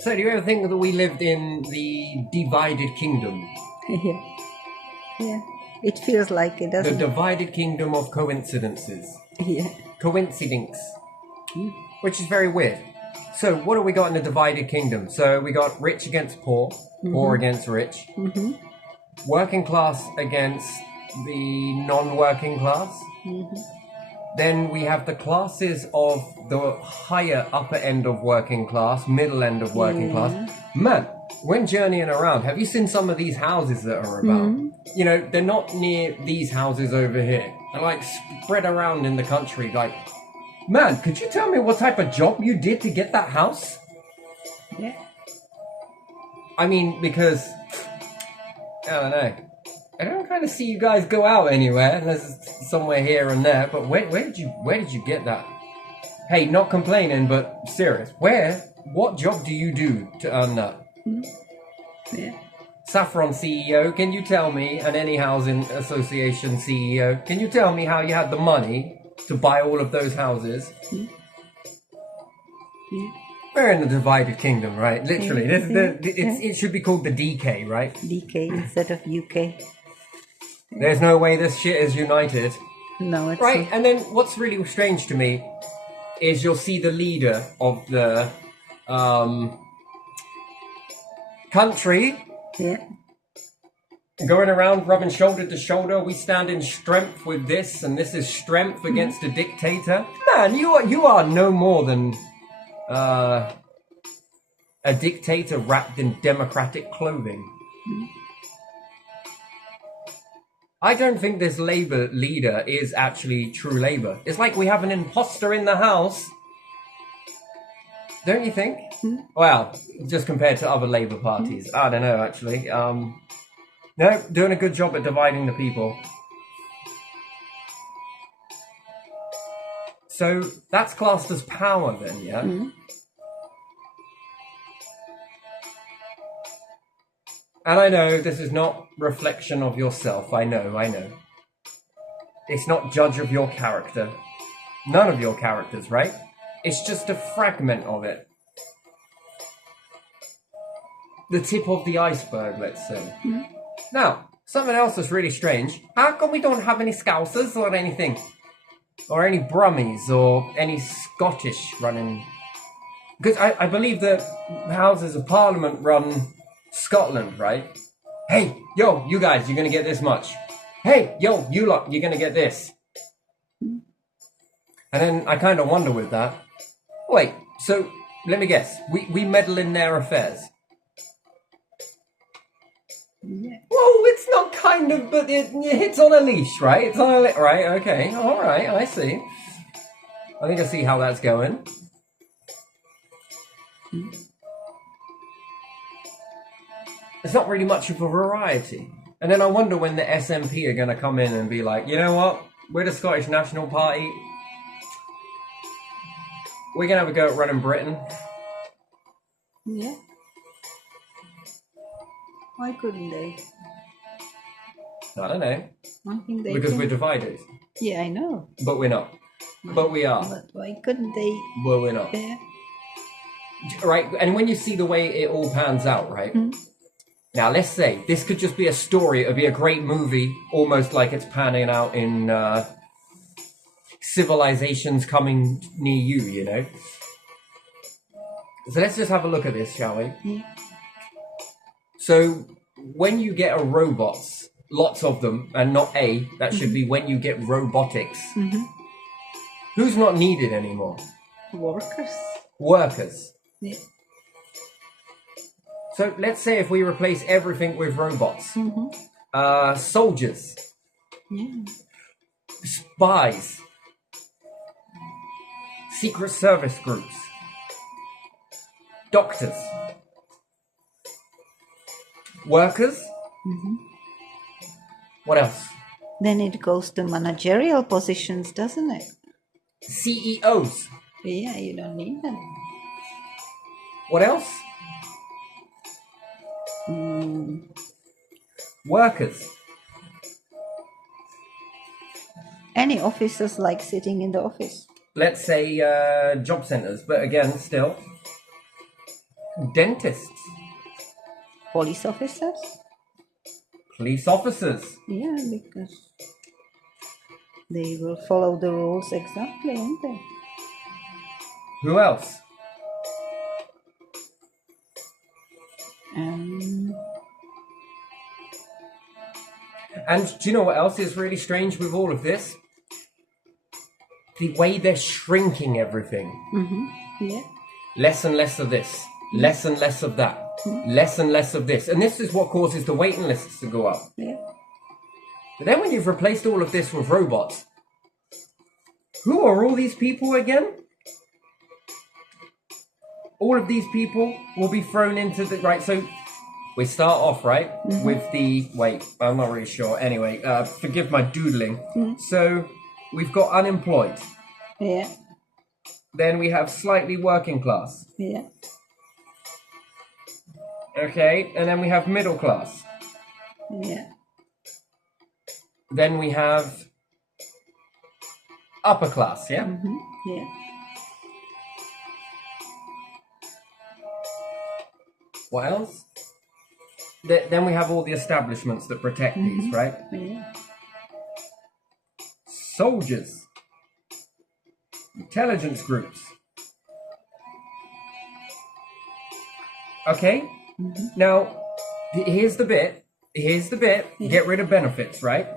So, do you ever think that we lived in the divided kingdom? Yeah. Yeah. It feels like it, The doesn't it? divided kingdom of coincidences. Yeah. Coincidence. Which is very weird. So, what have we got in the divided kingdom? So, we got rich against poor, poor against rich, working class against the non-working class. Then we have the classes of the higher upper end of working class, middle end of working class. Man, when journeying around, have you seen some of these houses that are about? You know, they're not near these houses over here. They're like spread around in the country. Like, man, could you tell me what type of job you did to get that house? Yeah. I mean, because I don't know. I don't kind of see you guys go out anywhere. There's somewhere here and there, but where did you get that? Hey, not complaining, but serious. What job do you do to earn that? Yeah. Saffron CEO, can you tell me, and any housing association CEO, can you tell me how you had the money to buy all of those houses? Yeah. We're in the divided kingdom, right? Literally, it should be called the DK, right? DK instead of UK. There's no way this shit is united. No, it's Right, not. and then what's really strange to me is you'll see the leader of the country Yeah. going around rubbing shoulder to shoulder. We stand in strength with this, and this is strength against a dictator. Man, you are no more than a dictator wrapped in democratic clothing. I don't think this Labour leader is actually true Labour. It's like we have an imposter in the house. Don't you think? Well, just compared to other Labour parties. I don't know, actually. No, doing a good job at dividing the people. So that's classed as power then, yeah? And I know this is not reflection of yourself. I know. It's not judge of your character. None of your characters, right? It's just a fragment of it. The tip of the iceberg, let's say. Now, something else that's really strange. How come we don't have any Scousers or anything? Or any Brummies or any Scottish running? Because I believe the Houses of Parliament run Scotland, right? Hey, yo, you guys, you're gonna get this much. Hey, yo, you lot, you're gonna get this. And then I kind of wonder with that. Wait, so let me guess. We meddle in their affairs. Yeah. Whoa, it's not kind of, but it's on a leash, right? It's on a right. Okay, all right, I see. I think I see how that's going. There's not really much of a variety. And then I wonder when the SNP are going to come in and be like, you know what? We're the Scottish National Party. We're going to have a go at running Britain. Yeah. Why couldn't they? I don't know. I think they Because can. we're divided. Yeah, I know. But we're not. But we are. But why couldn't they? Well, we're not. Yeah. Right? And when you see the way it all pans out, right? Now, let's say this could just be a story. It'd be a great movie, almost like it's panning out in Civilizations Coming Near You, you know? So let's just have a look at this, shall we? Yeah. So when you get a robots, lots of them, and not a, that should be when you get robotics. Who's not needed anymore? Workers. Workers. Yeah. So let's say if we replace everything with robots. Soldiers. Yeah. Spies. Secret service groups. Doctors. Workers. What else? Then it goes to managerial positions, doesn't it? CEOs. Yeah, you don't need them. What else? Workers. Any officers like sitting in the office. Let's say job centers, but again, still. Dentists. Police officers? Police officers. Yeah, because they will follow the rules exactly, won't they? Who else? And do you know what else is really strange with all of this? The way they're shrinking everything. Yeah. Less and less of this, less and less of that, less and less of this. And this is what causes the waiting lists to go up. Yeah. But then when you've replaced all of this with robots, who are all these people again? All of these people will be thrown into the... Right, so we start off, right, with the... Wait, I'm not really sure. Anyway, forgive my doodling. So we've got unemployed. Yeah. Then we have slightly working class. Yeah. Okay, and then we have middle class. Yeah. Then we have upper class, yeah? Yeah. What else? Then we have all the establishments that protect these, right? Yeah. Soldiers. Intelligence groups. Okay? Now, here's the bit. Get rid of benefits, right?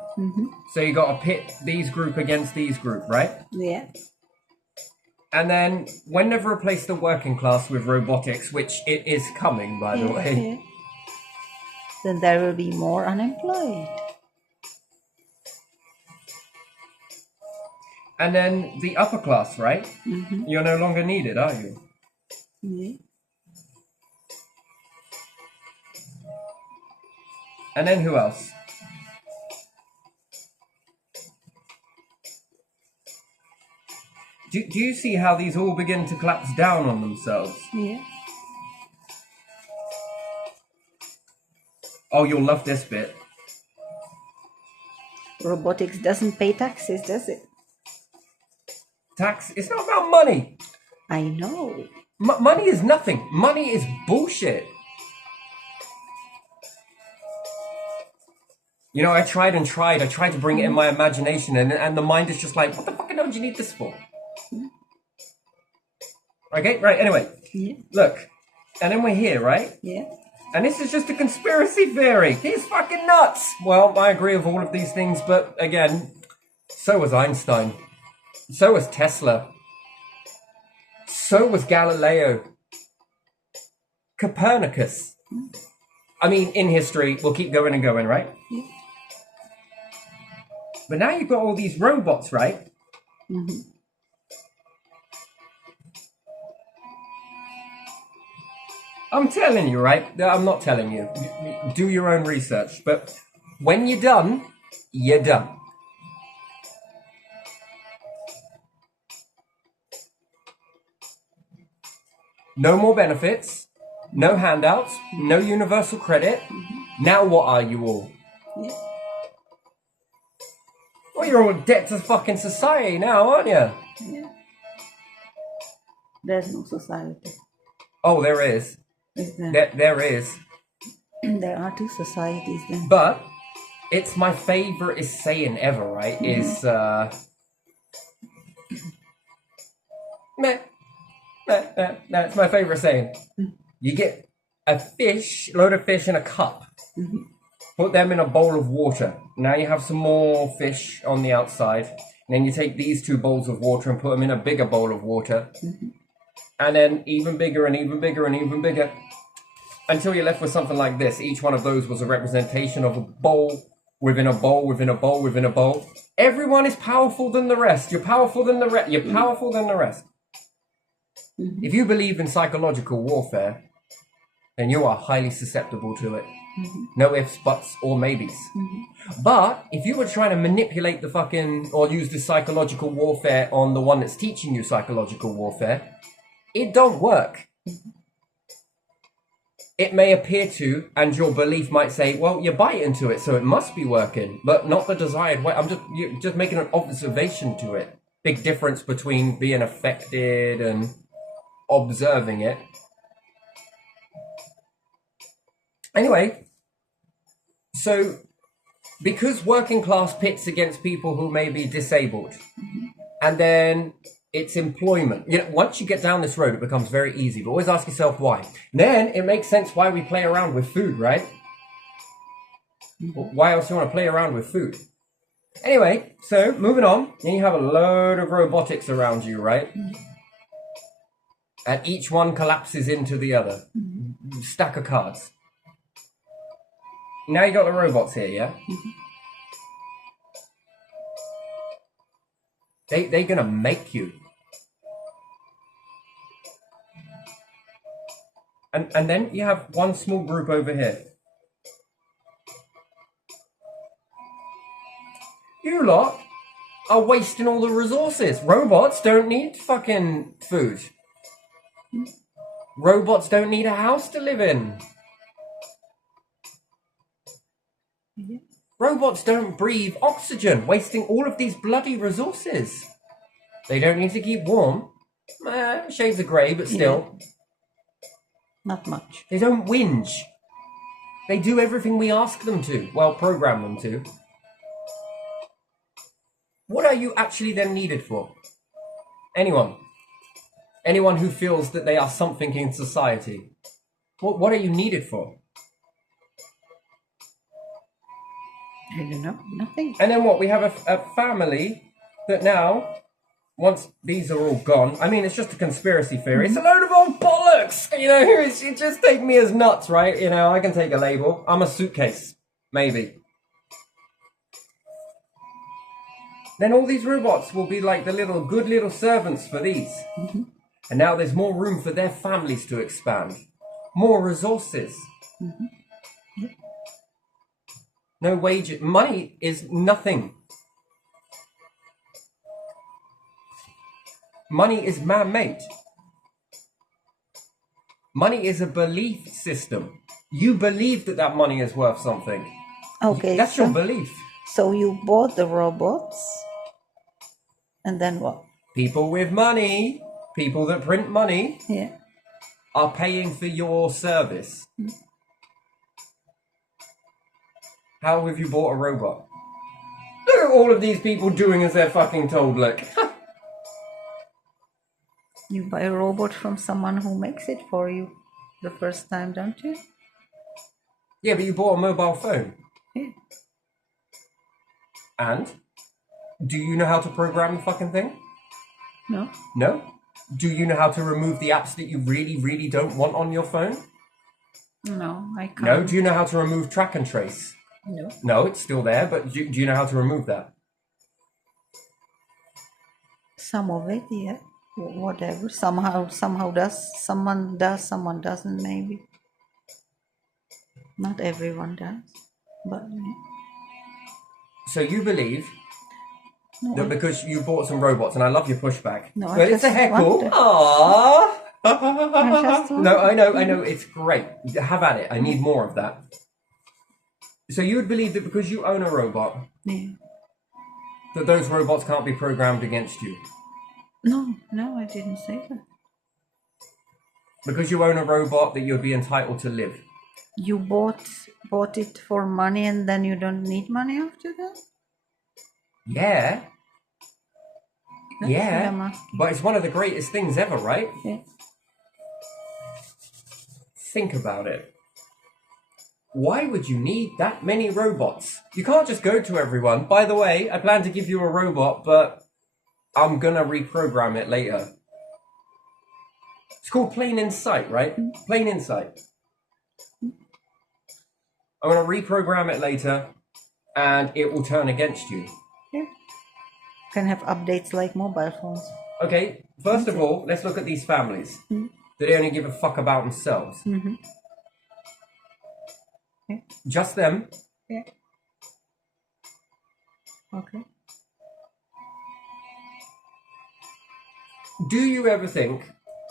So you got to pit these group against these group, right? Yeah. And then when they've replaced the working class with robotics, which it is coming, by the way. Yeah. Then there will be more unemployed. And then the upper class, right? You're no longer needed, are you? Yeah. And then who else? Do you see how these all begin to collapse down on themselves? Yeah. Oh, you'll love this bit. Robotics doesn't pay taxes, does it? Tax, it's not about money. I know. Money is nothing. Money is bullshit. You know, I tried to bring it in my imagination, and the mind is just like, what the fucking hell do you need this for? Okay, right, anyway. Yeah. Look, and then we're here, right? Yeah. And this is just a conspiracy theory. He's fucking nuts. Well, I agree with all of these things, but again, so was Einstein. So was Tesla. So was Galileo. Copernicus. I mean, in history, we'll keep going and going, right? Yeah. But now you've got all these robots, right? I'm telling you, right? I'm not telling you. Do your own research. But when you're done, you're done. No more benefits, no handouts, no universal credit. Now what are you all? Yeah. Well, you're all in debt to fucking society now, aren't you? Yeah. There's no society. Oh, there is. Is there? There is. There are two societies then. But it's my favorite saying ever, right? Is it's my favorite saying. You get a load of fish in a cup. Put them in a bowl of water. Now you have some more fish on the outside. And then you take these 2 bowls of water and put them in a bigger bowl of water. And then even bigger and even bigger and even bigger. Until you're left with something like this. Each one of those was a representation of a bowl within a bowl within a bowl within a bowl. Everyone is powerful than the rest. You're powerful than the rest. You're powerful than the rest. If you believe in psychological warfare, then you are highly susceptible to it. No ifs, buts, or maybes. But if you were trying to manipulate the fucking, or use the psychological warfare on the one that's teaching you psychological warfare, it don't work. It may appear to, and your belief might say, well, you bite into it, so it must be working, but not the desired way. You're just making an observation to it. Big difference between being affected and observing it. Anyway, so because working class pits against people who may be disabled, and then it's employment. You know, once you get down this road, it becomes very easy. But always ask yourself why. Then it makes sense why we play around with food, right? Why else do you want to play around with food? Anyway, so moving on. Then you have a load of robotics around you, right? And each one collapses into the other. Stack of cards. Now you got the robots here, yeah? They're gonna make you. And then you have one small group over here. You lot are wasting all the resources. Robots don't need fucking food. Robots don't need a house to live in. Yeah. Robots don't breathe oxygen, wasting all of these bloody resources. They don't need to keep warm. Shades of grey, but still. Not much. They don't whinge. They do everything we ask them to. Well, program them to. What are you actually then needed for? Anyone? Anyone who feels that they are something in society. What are you needed for? I don't know. Nothing. And then what? We have a family that now, once these are all gone, I mean, it's just a conspiracy theory. It's a load of old bollocks! You know, it just take me as nuts, right? You know, I can take a label. I'm a suitcase. Maybe. Then all these robots will be like the good little servants for these. And now there's more room for their families to expand. More resources. No wage. Money is nothing. Money is man-made. Money is a belief system. You believe that money is worth something. Okay. That's your belief. So you bought the robots, and then what? People with money, people that print money, Yeah. are paying for your service. How have you bought a robot? Look at all of these people doing as they're fucking told, look. You buy a robot from someone who makes it for you the first time, don't you? Yeah, but you bought a mobile phone. Yeah. And? Do you know how to program the fucking thing? No. No? Do you know how to remove the apps that you really, really don't want on your phone? No, I can't. No? Do you know how to remove track and trace? No. No, it's still there, but do you know how to remove that? Some of it, yeah. Whatever. Somehow does. Someone does, someone doesn't, maybe. Not everyone does. But yeah. So you believe No, that because you bought some robots, and I love your pushback, No, I but it's a just heckle. wondered. Aww. I just No, I know, it's great. Have at it. I need more of that. So you would believe that because you own a robot, yeah. that those robots can't be programmed against you. No, I didn't say that. Because you own a robot, that you'd be entitled to live. You bought it for money, and then you don't need money after that? Yeah. That's Yeah. what I'm asking. But it's one of the greatest things ever, right? Yeah. Think about it. Why would you need that many robots? You can't just go to everyone. By the way, I plan to give you a robot, but I'm gonna reprogram it later. It's called Plain Insight, right? Plain Insight. I'm gonna reprogram it later, and it will turn against you. Yeah. Can have updates like mobile phones. Okay, first of all, let's look at these families. They only give a fuck about themselves. Mm-hmm. Yeah. Just them. Yeah. Okay. Do you ever think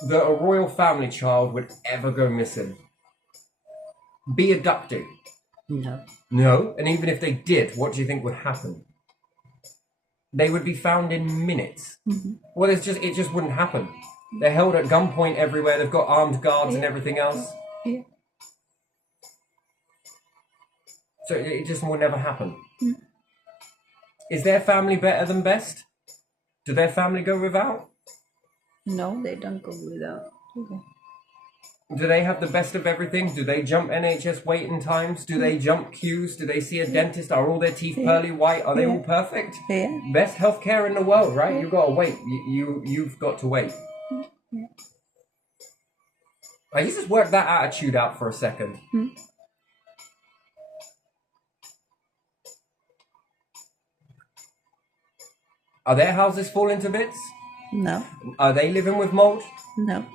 that a royal family child would ever go missing? Be abducted? No. No. And even if they did, what do you think would happen? They would be found in minutes. Mm-hmm. Well, it just wouldn't happen. They're held at gunpoint everywhere. They've got armed guards and everything else. Yeah. So it just will never happen. Is their family better than best? Do their family go without? No, they don't go without. Okay. Do they have the best of everything? Do they jump NHS waiting times? Do they jump queues? Do they see a dentist? Are all their teeth pearly white? Are they all perfect? Yeah. Best healthcare in the world, right? You've got to wait. You've got to wait. I just work that attitude out for a second. Are their houses falling to bits? No. Are they living with mold? No.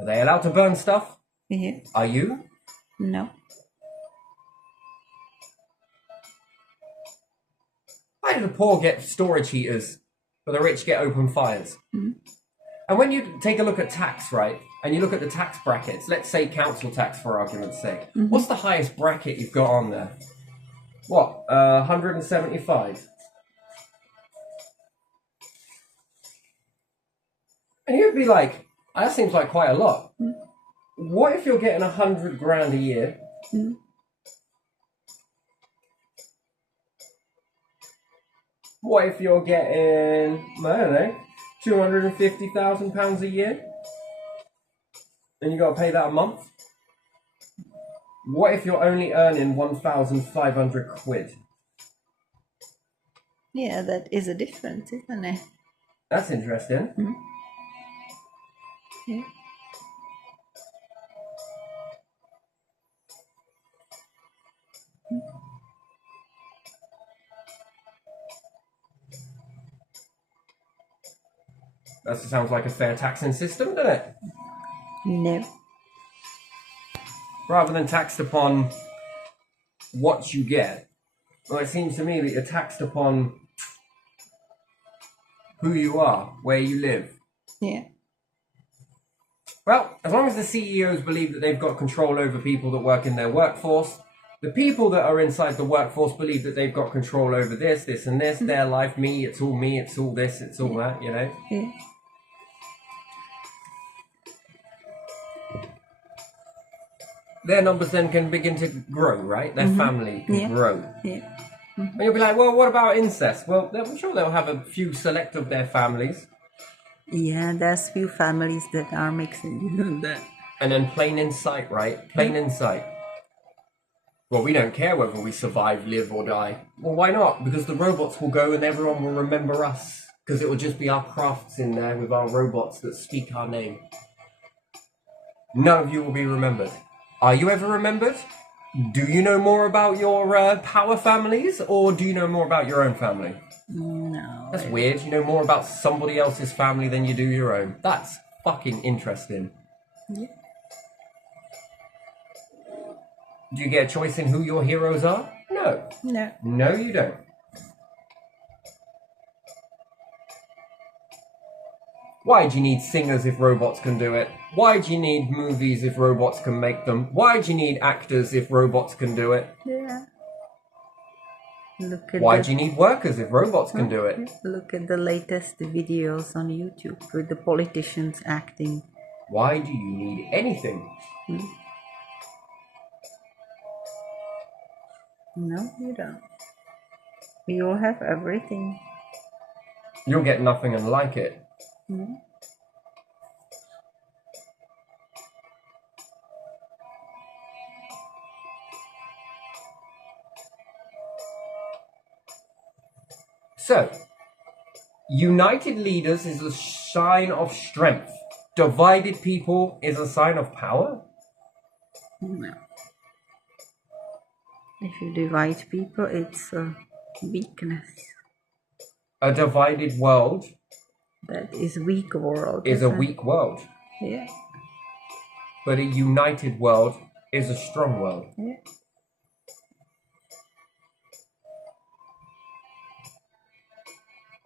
Are they allowed to burn stuff? Yeah. Are you? No. Why do the poor get storage heaters, but the rich get open fires? And when you take a look at tax, right, and you look at the tax brackets, let's say council tax for argument's sake, what's the highest bracket you've got on there? What, 175? And you'd be like, that seems like quite a lot. What if you're getting 100 grand a year? What if you're getting, I don't know, £250,000 a year? And you got to pay that a month? What if you're only earning 1,500 quid? Yeah, that is a difference, isn't it? That's interesting. Yeah. That sounds like a fair taxing system, doesn't it? No. Rather than taxed upon what you get, well, it seems to me that you're taxed upon who you are, where you live. Yeah. Well, as long as the CEOs believe that they've got control over people that work in their workforce, the people that are inside the workforce believe that they've got control over this, this and this, their life, me, it's all this, it's all that, you know? Yeah. Their numbers then can begin to grow, right? Their family can grow. Yeah. And you'll be like, well, what about incest? Well, I'm sure they'll have a few select of their families. Yeah, there's few families that are mixing that. And then plain in sight, right? Plain in sight. Well, we don't care whether we survive, live, or die. Well, why not? Because the robots will go and everyone will remember us. Because it will just be our crafts in there with our robots that speak our name. None of you will be remembered. Are you ever remembered? Do you know more about your power families, or do you know more about your own family? No. That's weird. You know more about somebody else's family than you do your own. That's fucking interesting. Yeah. Do you get a choice in who your heroes are? No. No. No, you don't. Why do you need singers if robots can do it? Why do you need movies if robots can make them? Why do you need actors if robots can do it? Yeah. Look at Why do you need workers if robots can do it? Look at the latest videos on YouTube with the politicians acting. Why do you need anything? No, you don't. You'll have everything. You'll get nothing and like it. So, united leaders is a sign of strength. Divided people is a sign of power? No. If you divide people, it's a weakness. A divided world That is weak world. is a isn't it? weak world. Yeah. But a united world is a strong world. Yeah.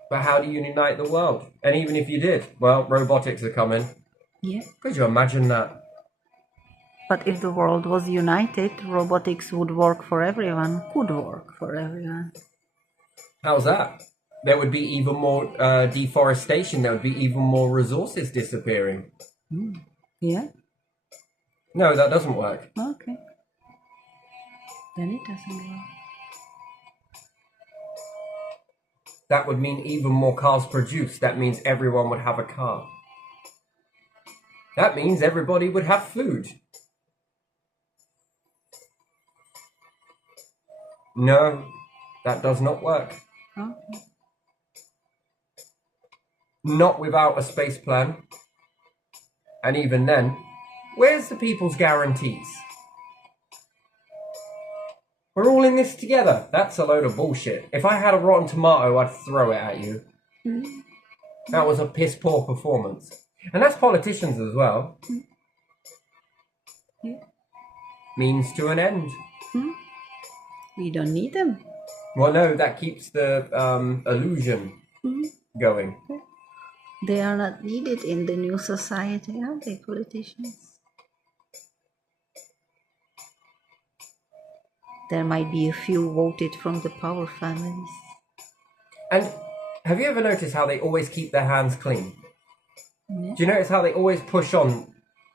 But how do you unite the world? And even if you did, well, robotics are coming. Yeah. Could you imagine that? But if the world was united, robotics would work for everyone. Could work for everyone. How's that? There would be even more deforestation. There would be even more resources disappearing. Yeah. No, that doesn't work. Okay. then it doesn't work. That would mean even more cars produced. That means everyone would have a car. That means everybody would have food. No, that does not work. Okay. Not without a space plan. And even then, where's the people's guarantees? We're all in this together. That's a load of bullshit. If I had a rotten tomato, I'd throw it at you. Mm-hmm. That was a piss poor performance. And that's politicians as well. Yeah. Means to an end. We don't need them. Well, no, that keeps the illusion going. They are not needed in the new society, are they, politicians? There might be a few voted from the power families. And have you ever noticed how they always keep their hands clean? Yeah. Do you notice how they always push on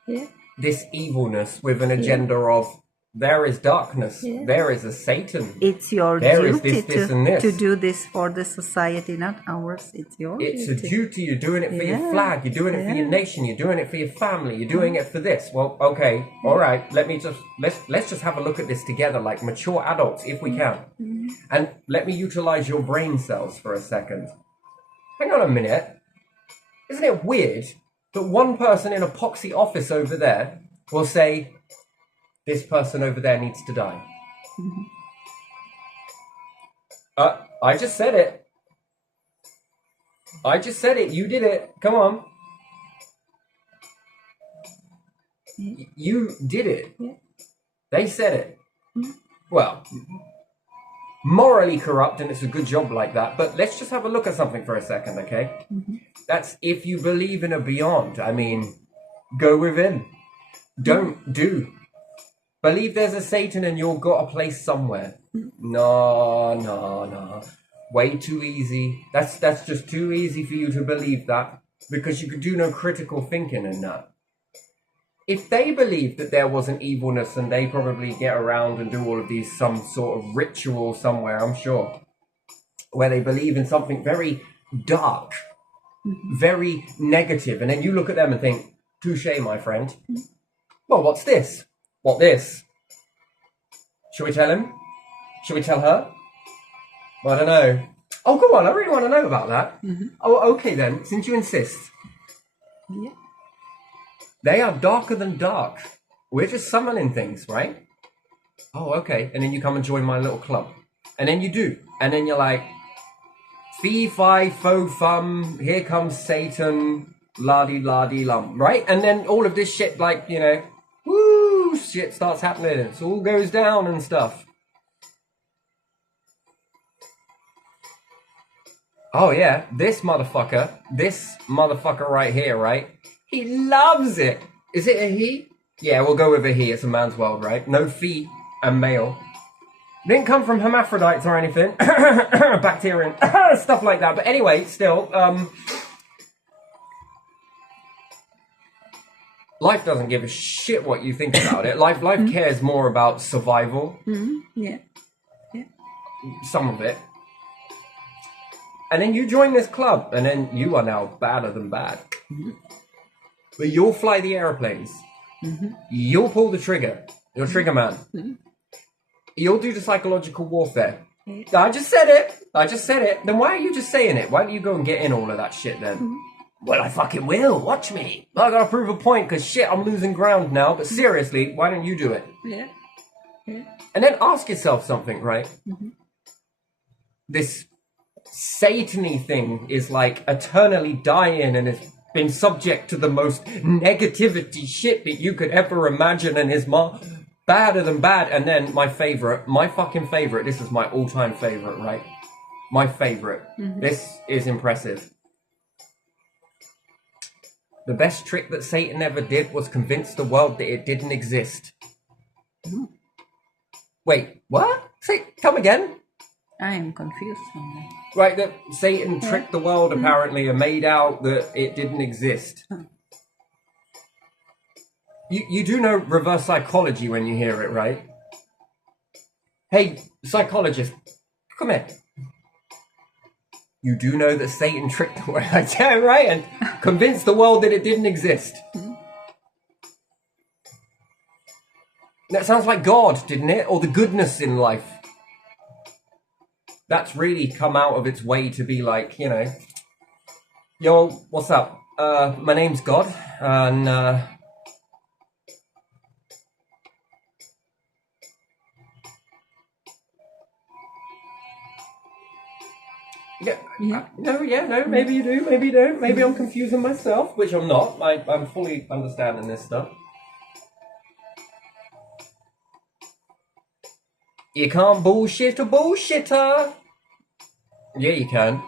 Yeah. this evilness with an agenda of there is darkness, Yeah. there is a Satan, It's your there is duty this, and this. to do this for the society, not ours. It's your It's a duty. duty. You're doing it for your Yeah. flag. You're doing it for your Yeah. nation. You're doing it for your family. You're doing it for this. Well, okay, all right. Let's just have a look at this together, like mature adults, if we can. And let me utilize your brain cells for a second. Hang on a minute. Isn't it weird that one person in a poxy office over there will say, "This person over there needs to die"? I just said it. I just said it. You did it. Come on. You did it. Yeah. They said it. Well, morally corrupt, and it's a good job like that. But let's just have a look at something for a second, okay? That's if you believe in a beyond. I mean, go within. Don't do. Believe there's a Satan and you've got a place somewhere. No. Way too easy. That's just too easy for you to believe that, because you could do no critical thinking in that. If they believe that there was an evilness, and they probably get around and do all of these, some sort of ritual somewhere, I'm sure, where they believe in something very dark, very negative, and then you look at them and think, touche, my friend. Well, what's this? What this? Should we tell him? Should we tell her? Well, I don't know. Oh, go on. I really want to know about that. Oh, okay then. Since you insist. Yeah. They are darker than dark. We're just summoning things, right? Oh, okay. And then you come and join my little club. And then you do. And then you're like, fee, fi, fo, fum, here comes Satan, la-di-la-di-lum, right? And then all of this shit, like, you know, woo, shit starts happening. It all goes down and stuff. Oh, yeah, this motherfucker right here, right? He loves it. Is it a he? Yeah, we'll go with a he. It's a man's world, right? No fee and male. Didn't come from hermaphrodites or anything. Bacterium. Stuff like that. But anyway, still, life doesn't give a shit what you think about it. Life cares more about survival. Yeah. Some of it. And then you join this club, and then you are now badder than bad. But you'll fly the airplanes. You'll pull the trigger. You're trigger man. You'll do the psychological warfare. I just said it. Then why are you just saying it? Why don't you go and get in all of that shit then? Well, I fucking will. Watch me. I gotta prove a point, because shit, I'm losing ground now. But seriously, why don't you do it? Yeah. And then ask yourself something, right? This Satan-y thing is like eternally dying and has been subject to the most negativity shit that you could ever imagine, and is badder than bad. And then my fucking favorite, this is my all-time favorite, right? My favorite. This is impressive. The best trick that Satan ever did was convince the world that it didn't exist. Wait, what? Come again? I am confused on that. Right, that Satan tricked the world apparently and made out that it didn't exist. You do know reverse psychology when you hear it, right? Hey, psychologist, come here. You do know that Satan tricked the world, yeah, right? And convinced the world that it didn't exist. That sounds like God, didn't it? Or the goodness in life. That's really come out of its way to be like, you know, yo, what's up? My name's God, and no, maybe you do, maybe you don't. Maybe I'm confusing myself, which I'm not. I'm fully understanding this stuff. You can't bullshit a bullshitter. Yeah, you can.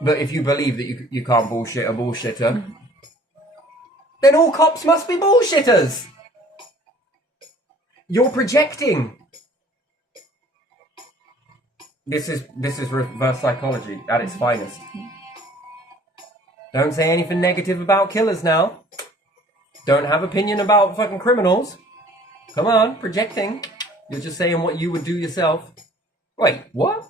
But if you believe that you can't bullshit a bullshitter, then all cops must be bullshitters. You're projecting. This is reverse psychology at its finest. Don't say anything negative about killers now. Don't have opinion about fucking criminals. Come on, projecting. You're just saying what you would do yourself. Wait, what?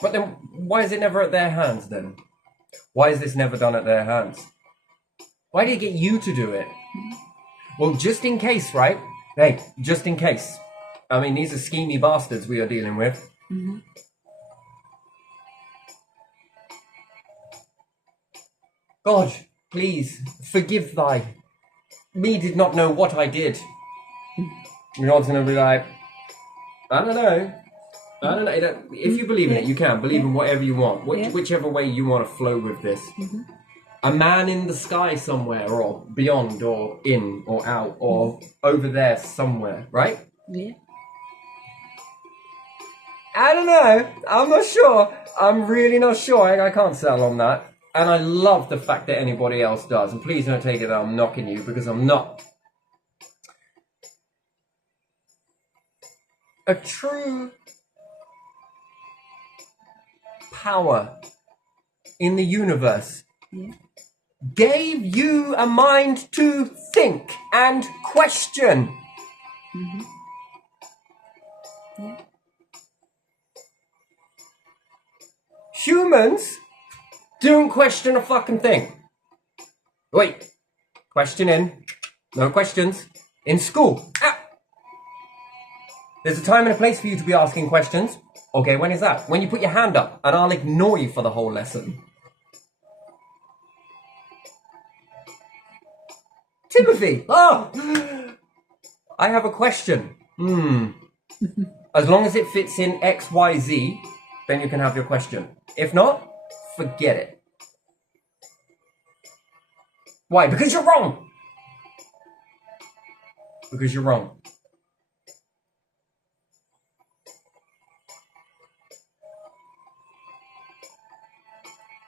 But then, why is it never at their hands then? Why is this never done at their hands? Why do you get you to do it? Well, just in case, right? Hey, just in case. I mean, these are schemy bastards we are dealing with. Mm-hmm. God, please, forgive thy. Me did not know what I did. God's going to be like, I don't know. If you believe in it, you can. Believe in whatever you want. Whichever way you want to flow with this. Mm-hmm. A man in the sky somewhere, or beyond, or in, or out, or over there somewhere, right? Yeah. I don't know. I'm not sure. I'm really not sure. I can't settle on that. And I love the fact that anybody else does. And please don't take it that I'm knocking you, because I'm not. A true power in the universe gave you a mind to think and question. Mm-hmm. Yeah. Humans don't question a fucking thing. Wait, questioning. No questions. In school. There's a time and a place for you to be asking questions. Okay, when is that? When you put your hand up, and I'll ignore you for the whole lesson. Timothy! Oh! I have a question. As long as it fits in X, Y, Z, then you can have your question. If not, forget it. Why? Because you're wrong! Because you're wrong.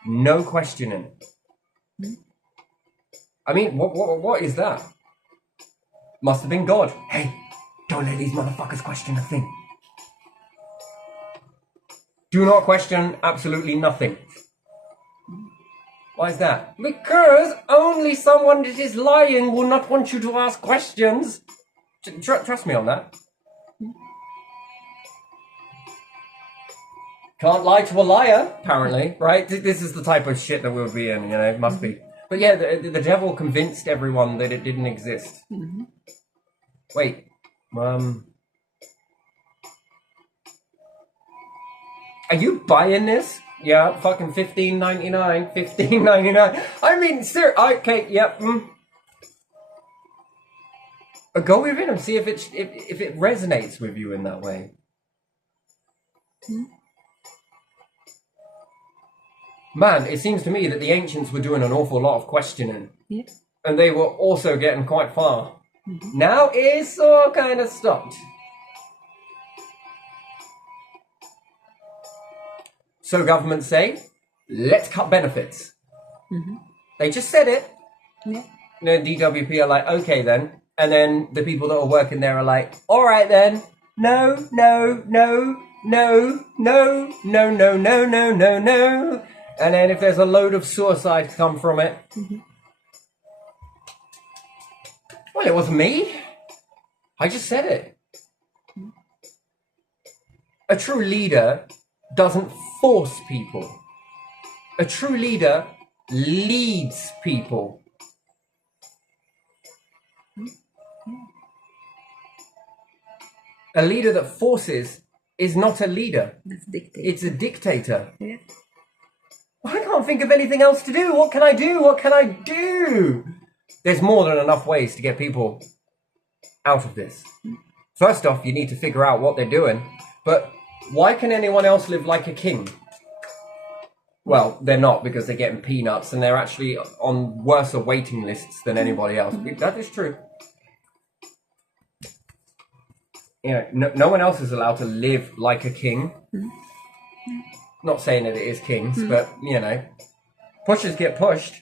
No questioning. I mean, what is that? Must have been God. Hey, don't let these motherfuckers question a thing. Do not question absolutely nothing. Why is that? Because only someone that is lying will not want you to ask questions. Trust me on that. Can't lie to a liar, apparently, right? This is the type of shit that we'll be in, you know, it must be. But yeah, the devil convinced everyone that it didn't exist. Mm-hmm. Wait, are you buying this? Yeah, fucking $15.99. I mean, sir, okay, yep. Go with it and see if it resonates with you in that way. Man, it seems to me that the ancients were doing an awful lot of questioning. Yeah. And they were also getting quite far. Mm-hmm. Now it's all kind of stopped. So governments say, let's cut benefits. Mm-hmm. They just said it. Yeah. And then DWP are like, okay then. And then the people that are working there are like, all right then. No. And then if there's a load of suicides come from it, well, it wasn't me. I just said it. A true leader doesn't force people. A true leader leads people. A leader that forces is not a leader. That's dictator. It's a dictator. Yeah. I can't think of anything else to do. What can I do? What can I do? There's more than enough ways to get people out of this. First off, you need to figure out what they're doing. But why can anyone else live like a king? Well, they're not, because they're getting peanuts and they're actually on worse waiting lists than anybody else. That is true. You know, no one else is allowed to live like a king. Not saying that it is kings, but, you know, pushers get pushed.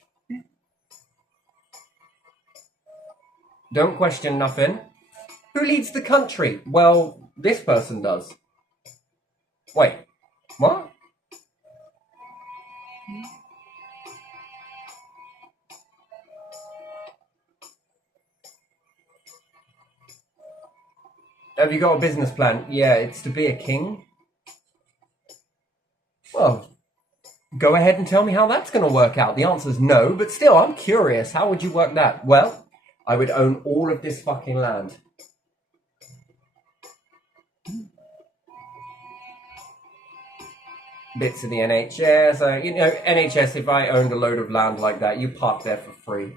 Don't question nothing. Who leads the country? Well, this person does. Wait, what? Have you got a business plan? Yeah, it's to be a king. Well, go ahead and tell me how that's going to work out. The answer is no, but still, I'm curious. How would you work that? Well, I would own all of this fucking land. Bits of the NHS. You know, NHS, if I owned a load of land like that, you park there for free.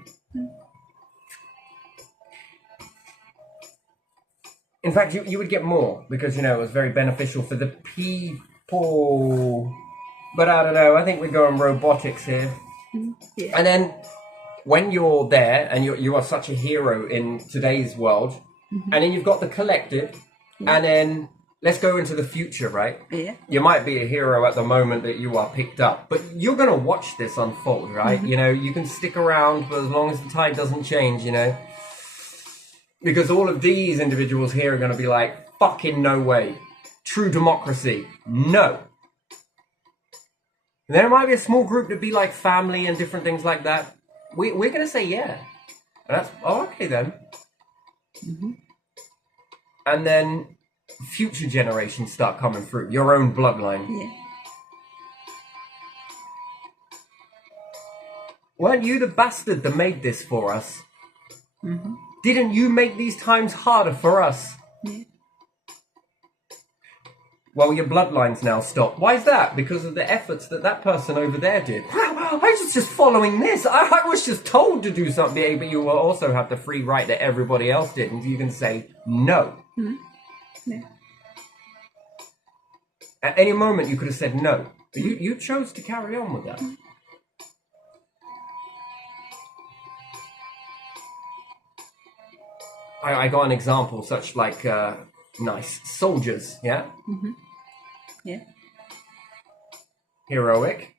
In fact, you would get more because, you know, it was very beneficial for the people. But I don't know. I think we're going robotics here. Yeah. And then when you're there and you are such a hero in today's world, and then you've got the collective, and then let's go into the future, right? Yeah. You might be a hero at the moment that you are picked up, but you're going to watch this unfold, right? You know, you can stick around for as long as the tide doesn't change, you know? Because all of these individuals here are going to be like, fucking no way. True democracy. No. And there might be a small group to be like family and different things like that. We're going to say yeah. And that's, okay then. And then future generations start coming through. Your own bloodline. Yeah. Weren't you the bastard that made this for us? Didn't you make these times harder for us? Yeah. Well, your bloodline's now stopped. Why is that? Because of the efforts that person over there did. I was just following this. I was just told to do something, but you will also have the free right that everybody else did, and you can say no. Yeah. At any moment, you could have said no. But you chose to carry on with that. I got an example, such like nice soldiers, yeah? Yeah. Heroic.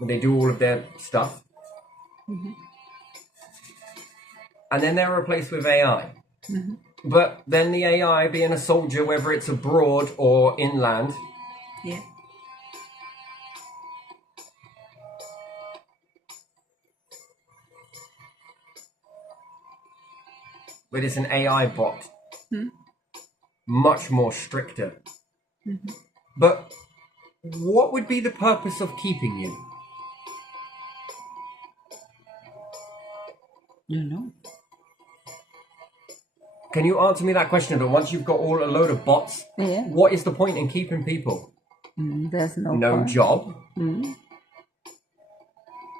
They do all of their stuff. And then they're replaced with AI. But then the AI, being a soldier, whether it's abroad or inland, Yeah. but it's an AI bot. Much more stricter. But what would be the purpose of keeping you? You know. Can you answer me that question? But once you've got a load of bots, Yeah. what is the point in keeping people? There's no No point. job,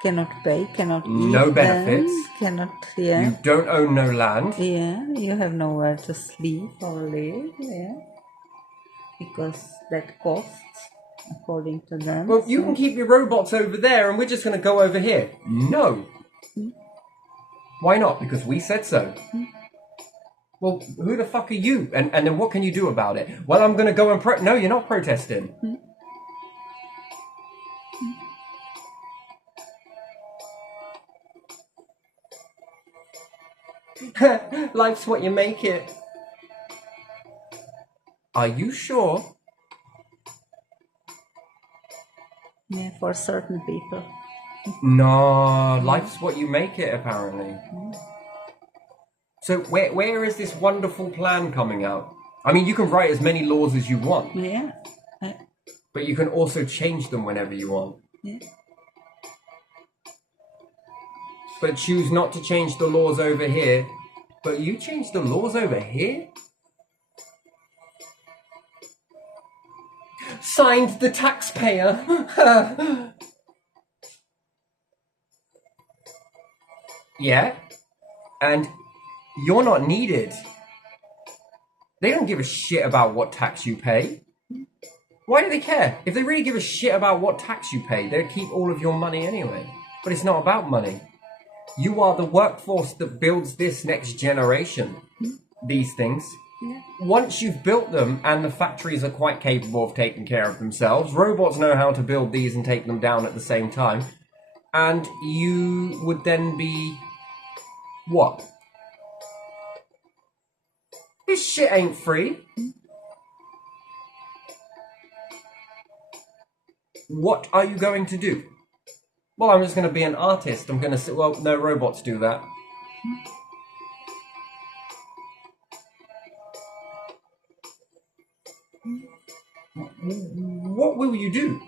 Cannot pay, cannot eat. No benefits. Cannot, yeah. you don't own no land. Yeah, you have nowhere to sleep or live, yeah. Because that costs, according to them. Well, you can keep your robots over there and we're just going to go over here. No. Why not? Because we said so. Well, who the fuck are you? And then what can you do about it? Well, I'm going to go and no, you're not protesting. Life's what you make it. Are you sure? Yeah, for certain people. No, life's what you make it, apparently. So where is this wonderful plan coming out? I mean, you can write as many laws as you want, Yeah. but you can also change them whenever you want. Yeah. But choose not to change the laws over here. But you change the laws over here? Signed, the taxpayer. Yeah, and you're not needed. They don't give a shit about what tax you pay. Why do they care? If they really give a shit about what tax you pay, they'd keep all of your money anyway. But it's not about money. You are the workforce that builds this next generation. These things. Yeah. Once you've built them, and the factories are quite capable of taking care of themselves, robots know how to build these and take them down at the same time, and you would then be... what? This shit ain't free. What are you going to do? Well, I'm just going to be an artist. I'm going to say, well, no, robots do that. What will you do?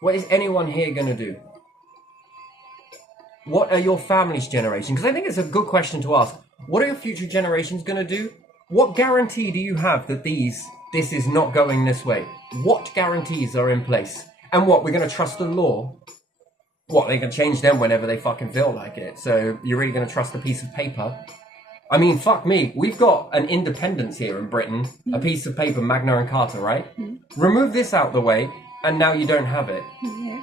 What is anyone here going to do? What are your family's generation? Because I think it's a good question to ask. What are your future generations going to do? What guarantee do you have that this is not going this way? What guarantees are in place? And what, we're going to trust the law? What, they can change them whenever they fucking feel like it? So you're really going to trust a piece of paper? I mean, fuck me. We've got an independence here in Britain. A piece of paper, Magna and Carta, right? Remove this out the way, and now you don't have it. Yeah.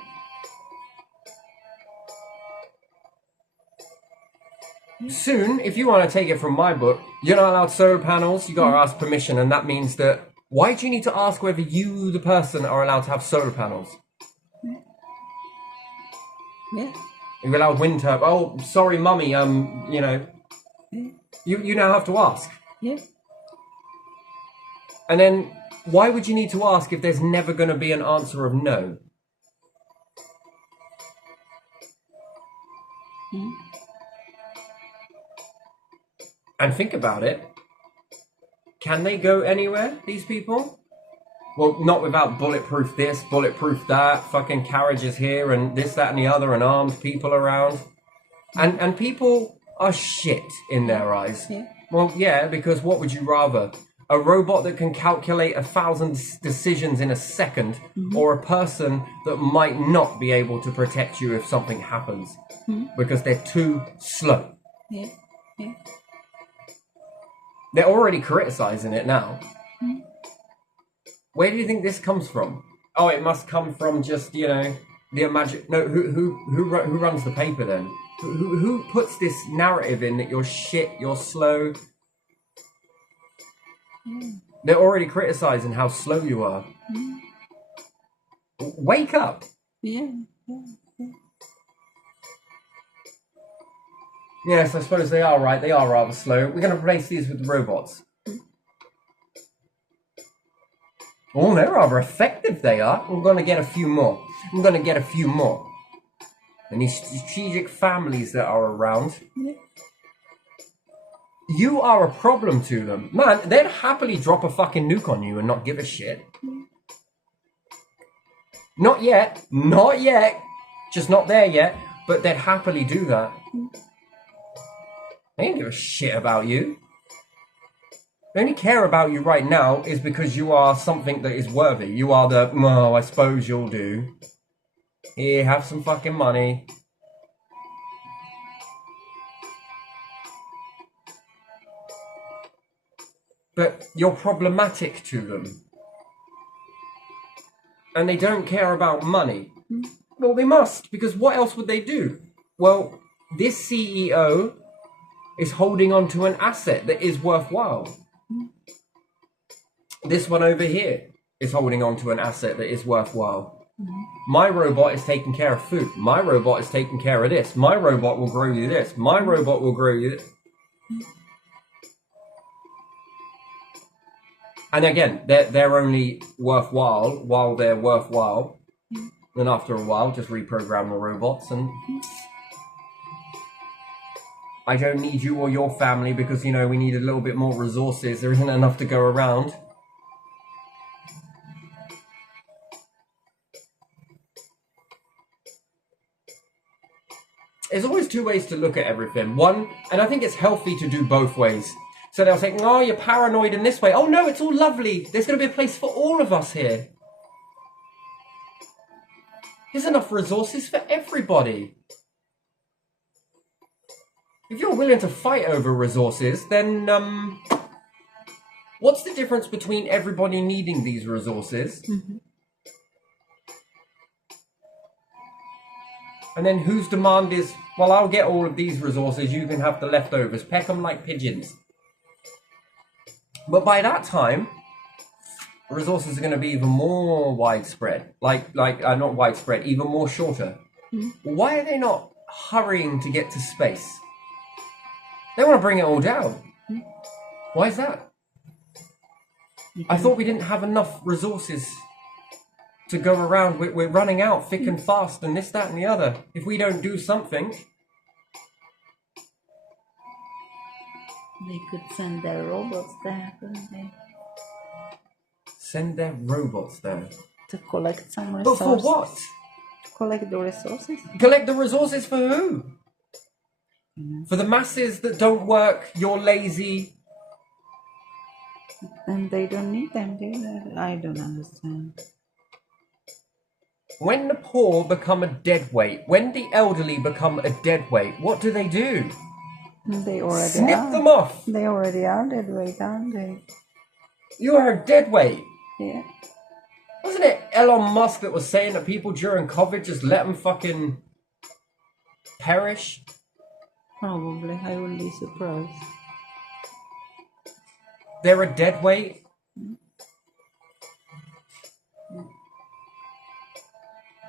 Soon, if you want to take it from my book, you're not allowed solar panels, you gotta ask permission, and that means that, why do you need to ask whether you, the person, are allowed to have solar panels? Yeah. You're allowed wind turbines. Oh, sorry, mummy, you know, you now have to ask. Yeah. And then, why would you need to ask if there's never gonna be an answer of no? And think about it. Can they go anywhere, these people? Well, not without bulletproof this, bulletproof that, fucking carriages here, and this, that, and the other, and armed people around. And people are shit in their eyes. Yeah. Well, yeah, because what would you rather? A robot that can calculate 1,000 decisions in a second, or a person that might not be able to protect you if something happens? Because they're too slow. Yeah. Yeah. They're already criticizing it now. Where do you think this comes from? Oh, it must come from just, you know, the imagine. No, who runs the paper then? Who puts this narrative in that you're shit, you're slow? They're already criticizing how slow you are. Wake up. Yeah. Yes, I suppose they are right. They are rather slow. We're going to replace these with the robots. Oh, they're rather effective, they are. We're going to get a few more. I'm going to get a few more. And these strategic families that are around. Yeah. You are a problem to them. Man, they'd happily drop a fucking nuke on you and not give a shit. Not yet. Not yet. Just not there yet. But they'd happily do that. They don't give a shit about you. They only care about you right now is because you are something that is worthy. You are the, oh, I suppose you'll do. Here, have some fucking money. But you're problematic to them. And they don't care about money. Well, they must, because what else would they do? Well, this CEO is holding on to an asset that is worthwhile. This one over here is holding on to an asset that is worthwhile. My robot is taking care of food. My robot is taking care of this. My robot will grow you this. My robot will grow you this. And again, they're only worthwhile while they're worthwhile. Then after a while, just reprogram the robots and I don't need you or your family because, you know, we need a little bit more resources. There isn't enough to go around. There's always two ways to look at everything. One, and I think it's healthy to do both ways. So they'll say, oh, you're paranoid in this way. Oh, no, it's all lovely. There's going to be a place for all of us here. There's enough resources for everybody. If you're willing to fight over resources, then what's the difference between everybody needing these resources? Mm-hmm. And then whose demand is, well, I'll get all of these resources, you can have the leftovers, peck them like pigeons. But by that time, resources are going to be even more widespread. Not widespread, even more shorter. Mm-hmm. Why are they not hurrying to get to space? They want to bring it all down. Mm-hmm. Why is that? Mm-hmm. I thought we didn't have enough resources to go around. We're running out thick and fast and this, that and the other. If we don't do something... They could send their robots there, couldn't they? Send their robots there? To collect some resources. But for what? To collect the resources. Collect the resources for who? Mm-hmm. For the masses that don't work, you're lazy. And they don't need them, do they? I don't understand. When the poor become a deadweight, when the elderly become a deadweight, what do? They already snip are. Them off. They already are deadweight, aren't they? You are a deadweight. Yeah. Wasn't it Elon Musk that was saying that people during COVID just let them fucking perish? Probably. I wouldn't be surprised. They're a deadweight?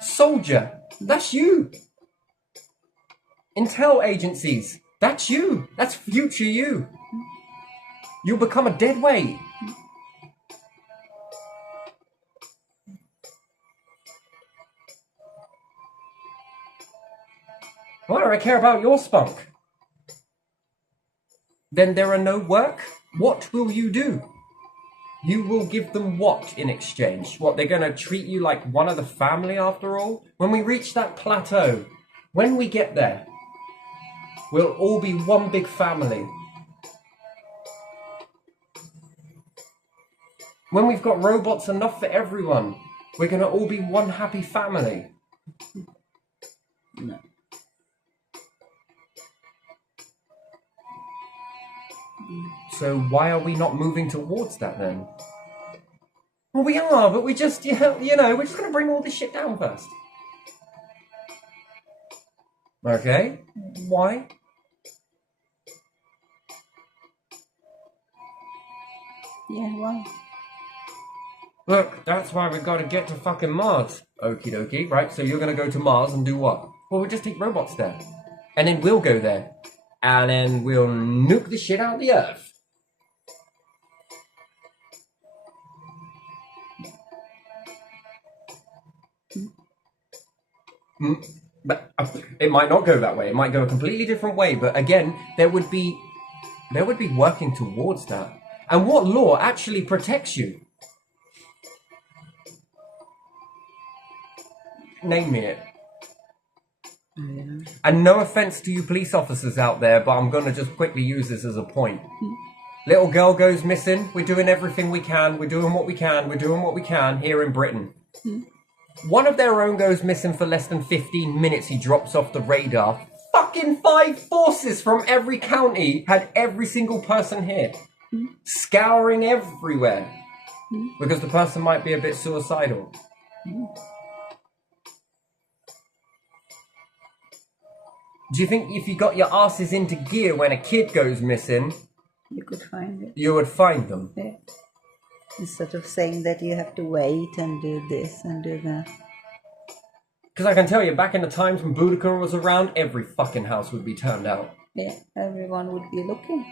Soldier, that's you. Intel agencies, that's you. That's future you. You'll become a deadweight. Why do I care about your spunk? Then there are no work? What will you do? You will give them what in exchange? What, they're going to treat you like one of the family after all? When we reach that plateau, when we get there, we'll all be one big family. When we've got robots enough for everyone, we're going to all be one happy family. No. So why are we not moving towards that then? Well, we are, but we just, you know, we're just going to bring all this shit down first. Okay, why? Yeah, why? Look, that's why we've got to get to fucking Mars. Okie dokie, right? So you're going to go to Mars and do what? Well, we'll just take robots there. And then we'll go there. And then we'll nuke the shit out of the Earth. But it might not go that way. It might go a completely different way. But again, there would be working towards that. And what law actually protects you? Name me it. Yeah. And no offense to you police officers out there, but I'm going to just quickly use this as a point. Little girl goes missing. We're doing everything we can. We're doing what we can. We're doing what we can here in Britain. One of their own goes missing for less than 15 minutes. He drops off the radar. Fucking 5 forces from every county had every single person here. Scouring everywhere. Because the person might be a bit suicidal. Do you think if you got your asses into gear when a kid goes missing, you could find it? You would find them? Yeah. Instead of saying that you have to wait and do this and do that. Because I can tell you, back in the times when Boudica was around, every fucking house would be turned out. Yeah, everyone would be looking.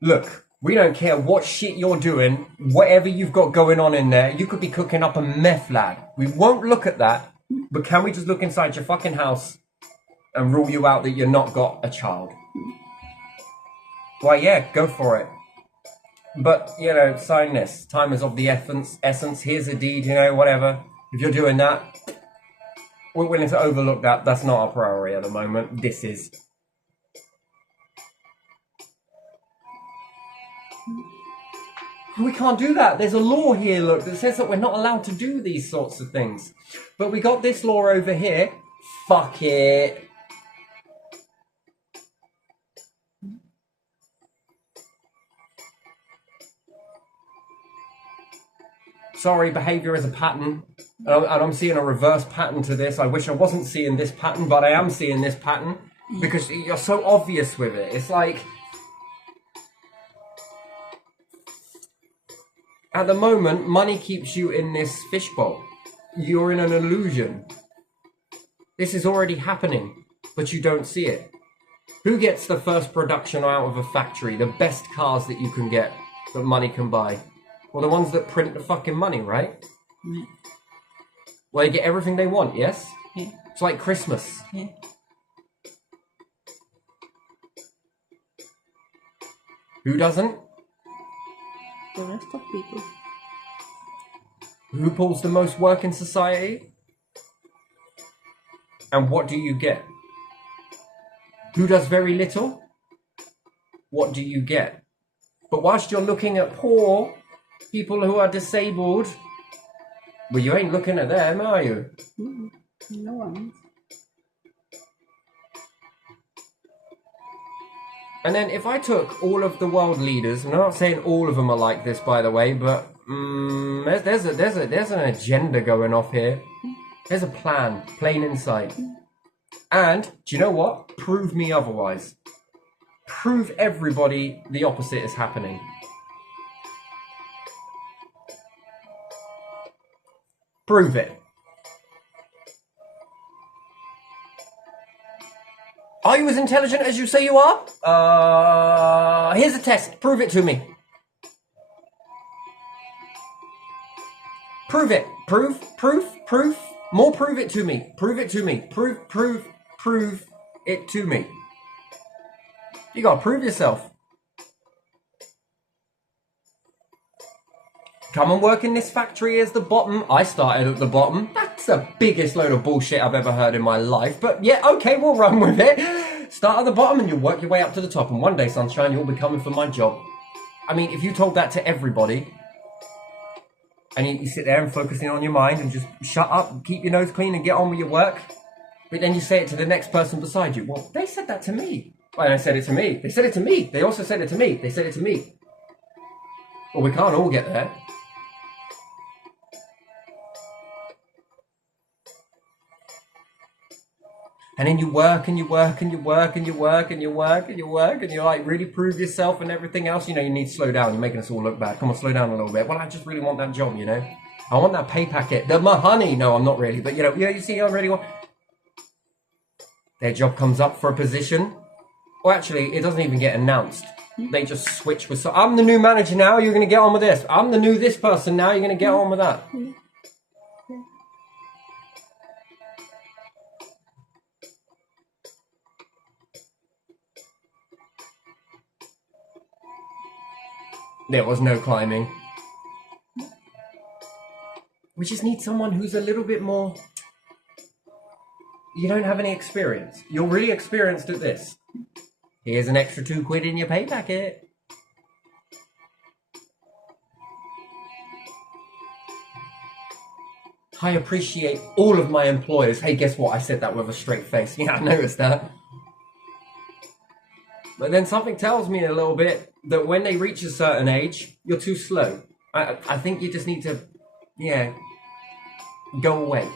Look, we don't care what shit you're doing, whatever you've got going on in there. You could be cooking up a meth lab. We won't look at that, but can we just look inside your fucking house and rule you out that you're not got a child? Why, yeah, go for it. But, you know, sign this. Time is of the essence. Here's a deed, you know, whatever. If you're doing that, we're willing to overlook that. That's not our priority at the moment. This is. We can't do that. There's a law here, look, that says that we're not allowed to do these sorts of things. But we got this law over here. Fuck it. Sorry, behavior is a pattern. And I'm seeing a reverse pattern to this. I wish I wasn't seeing this pattern, but I am seeing this pattern. Because you're so obvious with it. It's like... At the moment, money keeps you in this fishbowl. You're in an illusion. This is already happening, but you don't see it. Who gets the first production out of a factory? The best cars that you can get, that money can buy? Well, the ones that print the fucking money, right? Yeah. Well, they get everything they want, yes? Yeah. It's like Christmas. Yeah. Who doesn't? The rest of people. Who pulls the most work in society? And what do you get? Who does very little? What do you get? But whilst you're looking at poor people who are disabled, well, you ain't looking at them, are you? No one. And then if I took all of the world leaders, and I'm not saying all of them are like this, by the way, but there's an agenda going off here. There's a plan, plain in sight. And do you know what? Prove me otherwise. Prove everybody the opposite is happening. Prove it. Are you as intelligent as you say you are? Here's a test. Prove it to me. Prove it. Prove. More prove it to me. Prove it to me. Prove it to me. You gotta prove yourself. Come and work in this factory as the bottom. I started at the bottom. That's the biggest load of bullshit I've ever heard in my life. But yeah, okay, we'll run with it. Start at the bottom and you'll work your way up to the top. And one day, sunshine, you'll be coming for my job. I mean, if you told that to everybody, and you sit there and focusing on your mind and just shut up, keep your nose clean and get on with your work, but then you say it to the next person beside you. Well, they said that to me. Well, they said it to me. They said it to me. They also said it to me. They said it to me. Well, we can't all get there. And then you work and you work and you work and you work and you work and you work and you like really prove yourself and everything else. You know, you need to slow down. You're making us all look bad. Come on, slow down a little bit. Well, I just really want that job, you know. I want that pay packet. The honey. No, I'm not really. But, you know, yeah, you see, I really want... Their job comes up for a position. Well, actually, it doesn't even get announced. They just switch with... So I'm the new manager now. You're going to get on with this. I'm the new this person now. You're going to get on with that. There was no climbing. We just need someone who's a little bit more... You don't have any experience. You're really experienced at this. Here's an extra £2 in your pay packet. I appreciate all of my employers. Hey, guess what? I said that with a straight face. Yeah, I noticed that. But then something tells me a little bit that when they reach a certain age, you're too slow. I think you just need to, yeah, go away.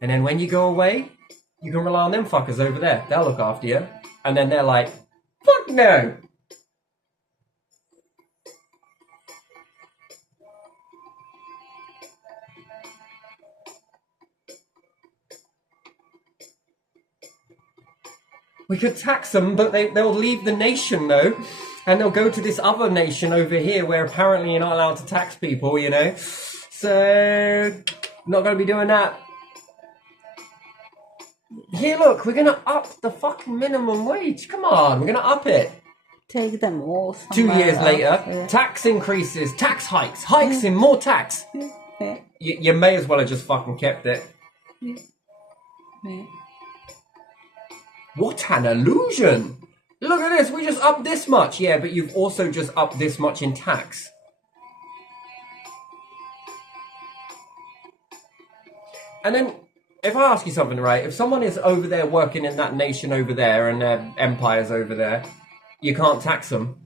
And then when you go away, you can rely on them fuckers over there. They'll look after you. And then they're like, fuck no. We could tax them, but they'll leave the nation, though. And they'll go to this other nation over here where apparently you're not allowed to tax people, you know? So, not going to be doing that. Here, look, we're going to up the fucking minimum wage. Come on, we're going to up it. Take them all 2 years somewhere later, else. Yeah. tax increases, tax hikes, hikes in more tax. Yeah. You may as well have just fucking kept it. Yeah. What an illusion! Look at this, we just upped this much. Yeah, but you've also just upped this much in tax. And then, if I ask you something, right? If someone is over there working in that nation over there and their empire's over there, you can't tax them.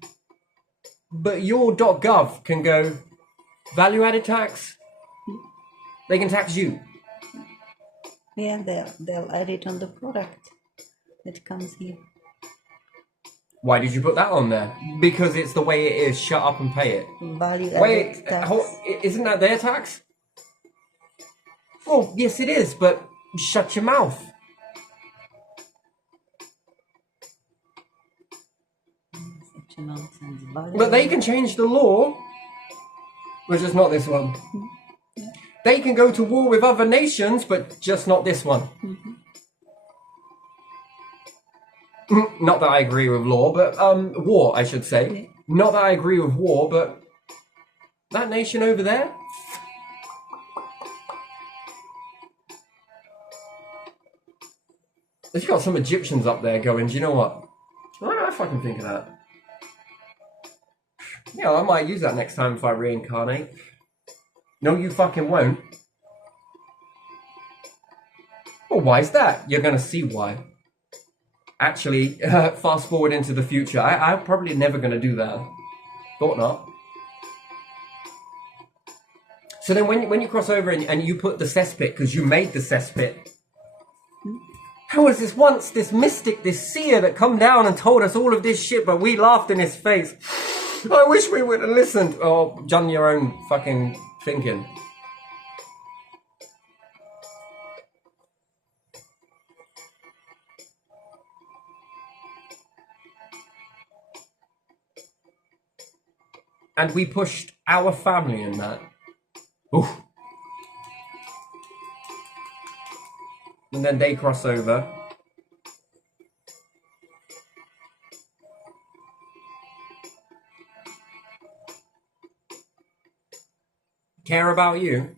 But your .gov can go, value-added tax. They can tax you. Yeah, they'll add it on the product that comes here. Why did you put that on there? Because it's the way it is. Shut up and pay it. Value added Wait, tax. isn't that their tax? Well, yes it is, but shut your mouth. Such a nonsense. Value But they can change the law, which is not this one. They can go to war with other nations, but just not this one. Not that I agree with law, but war, I should say. Not that I agree with war, but that nation over there. They've got some Egyptians up there going, do you know what? I fucking think of that. Yeah, I might use that next time if I reincarnate. No, you fucking won't. Well, why is that? You're gonna see why. Actually, fast forward into the future. I'm probably never gonna do that. Thought not. So then when you cross over and you put the cesspit, because you made the cesspit, how was this once, this mystic, this seer that come down and told us all of this shit, but we laughed in his face. I wish we would have listened. Oh, done your own fucking thinking. And we pushed our family in that. Oof. And then they cross over. Care about you.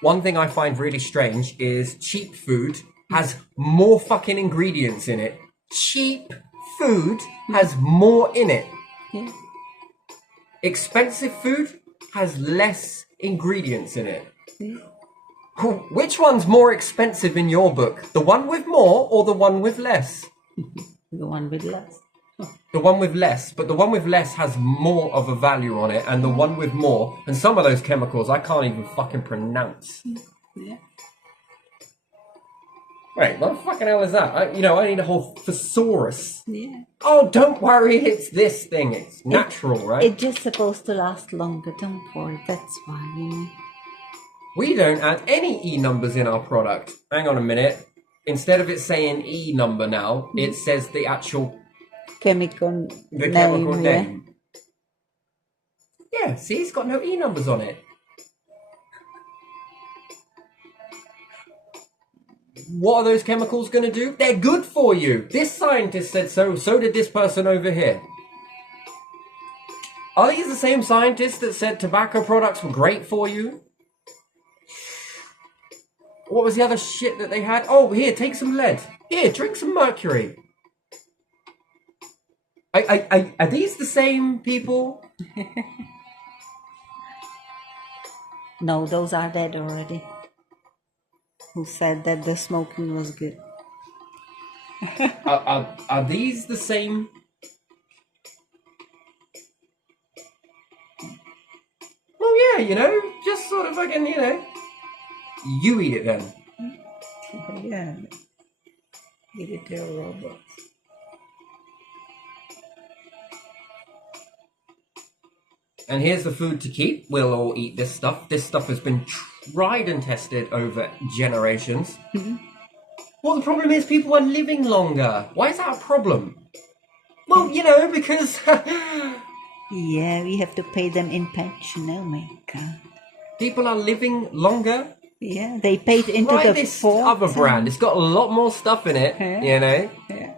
One thing I find really strange is cheap food has more fucking ingredients in it. Cheap food has more in it. Yeah. Expensive food has less ingredients in it. Yeah. Which one's more expensive in your book? The one with more or the one with less? The one with less. The one with less, but the one with less has more of a value on it, and the one with more, and some of those chemicals I can't even fucking pronounce. Yeah. Wait, what the fucking hell is that? I need a whole thesaurus. Yeah. Oh, don't worry, it's this thing. It's natural, right? It's just supposed to last longer. Don't worry. That's why, you know. We don't add any E numbers in our product. Hang on a minute. Instead of it saying E number now, it says the actual Chemical chemical name. name. Yeah, see, it's got no E numbers on it. What are those chemicals going to do? They're good for you. This scientist said so. So did this person over here. Are these the same scientists that said tobacco products were great for you? What was the other shit that they had? Oh, here, take some lead. Here, drink some mercury. Are these the same people? No, those are dead already. Who said that the smoking was good? Are these the same? Oh yeah, just sort of fucking, You eat it then. Yeah. Give it to your robots. And here's the food to keep. We'll all eat this stuff. This stuff has been tried and tested over generations. Well, the problem is people are living longer. Why is that a problem? Well, you know, because Yeah, we have to pay them in pension. Oh my God. people are living longer. Yeah, they paid into Try the this fort. other brand. It's got a lot more stuff in it, Yeah. you know. Yeah.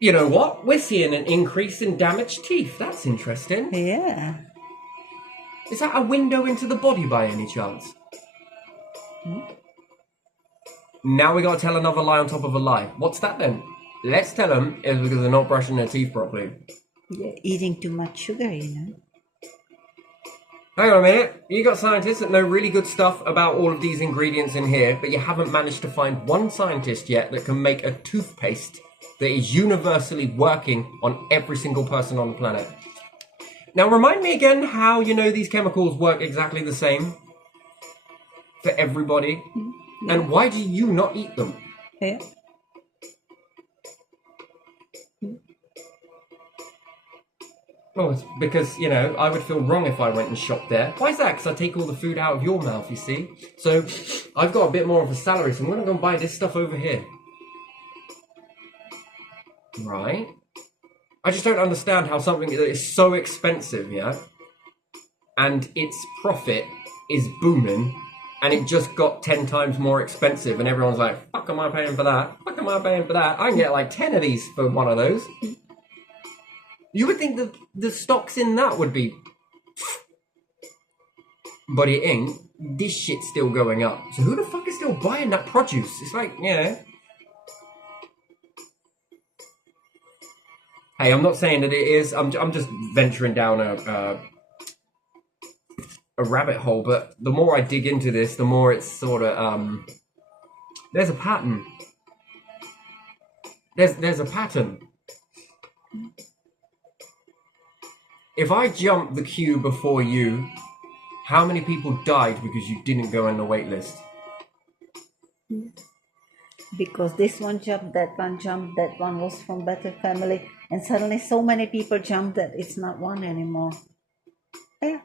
You know what? We're seeing an increase in damaged teeth. That's interesting. Yeah. Is that a window into the body by any chance? Now we gotta tell another lie on top of a lie. What's that then? Let's tell them it's because they're not brushing their teeth properly. Yeah, eating too much sugar, you know. Hang on a minute. You got scientists that know really good stuff about all of these ingredients in here, but you haven't managed to find one scientist yet that can make a toothpaste that is universally working on every single person on the planet. Now remind me again how you know these chemicals work exactly the same for everybody, and why do you not eat them? Yeah. Oh, it's because, you know, I would feel wrong if I went and shopped there. Why is that? Because I take all the food out of your mouth, you see? So, I've got a bit more of a salary, so I'm going to go and buy this stuff over here. Right? I just don't understand how something that is so expensive, yeah? And its profit is booming, and it just got 10 times more expensive, and everyone's like, fuck am I paying for that? Fuck am I paying for that? I can get like 10 of these for one of those. You would think that the stocks in that would be... But it ain't. This shit's still going up. So who the fuck is still buying that produce? It's like, you know... Hey, I'm not saying that it is. I'm just venturing down a rabbit hole, but the more I dig into this, the more it's sort of... There's a pattern. There's a pattern. If I jump the queue before you, how many people died because you didn't go on the wait list? Because this one jumped, that one was from better family, and suddenly so many people jumped that it's not one anymore. Yeah.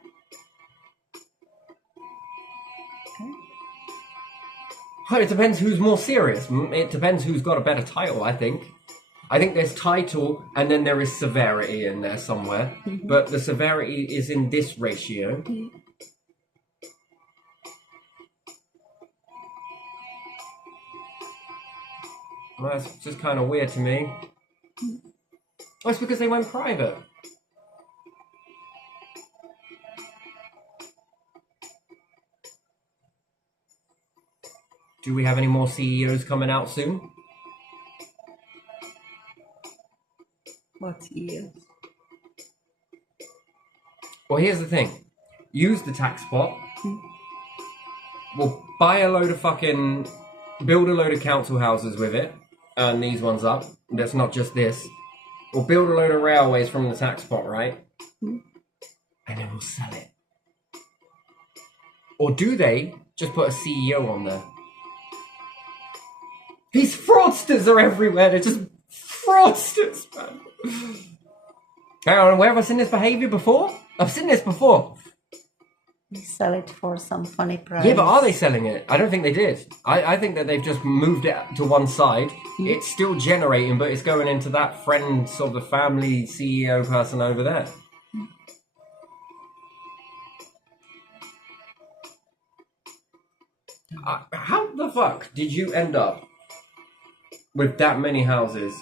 Well, it depends who's more serious. It depends who's got a better title, I think. I think there's title and then there is severity in there somewhere. But the severity is in this ratio. Well, that's just kind of weird to me. Oh, it's because they went private. Do we have any more CEOs coming out soon? What years? Well, here's the thing. Use the tax pot. We'll buy a load of fucking... Build a load of council houses with it. And these ones up. That's not just this. We'll build a load of railways from the tax pot, right? And then we'll sell it. Or do they just put a CEO on there? These fraudsters are everywhere. They're just fraudsters, man. Hang on, where have I seen this behavior before? I've seen this before. We sell it for some funny price. Yeah, but are they selling it? I don't think they did. I think that they've just moved it to one side. It's still generating, but it's going into that friend, sort of the family CEO person over there. How the fuck did you end up with that many houses?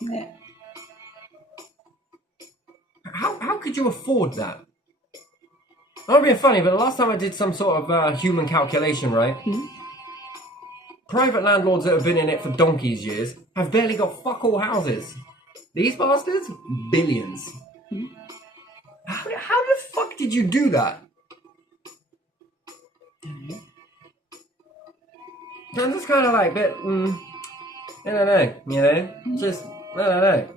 Yeah. How could you afford that? Not being funny, but the last time I did some sort of human calculation, right? Private landlords that have been in it for donkey's years have barely got fuck all houses. These bastards? Billions. How the fuck did you do that? I'm just kind of like, I don't know, you know? Just, I don't know.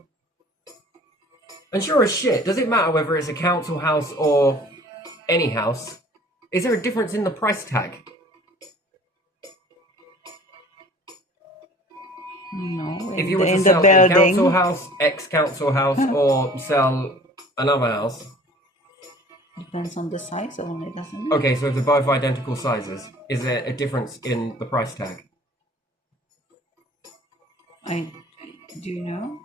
And sure as shit, does it matter whether it's a council house or any house? Is there a difference in the price tag? No, If you were to in sell the a building. council house, ex-council house, or sell another house, Depends on the size only, doesn't it? Okay, so if they're both identical sizes, is there a difference in the price tag? Do you know?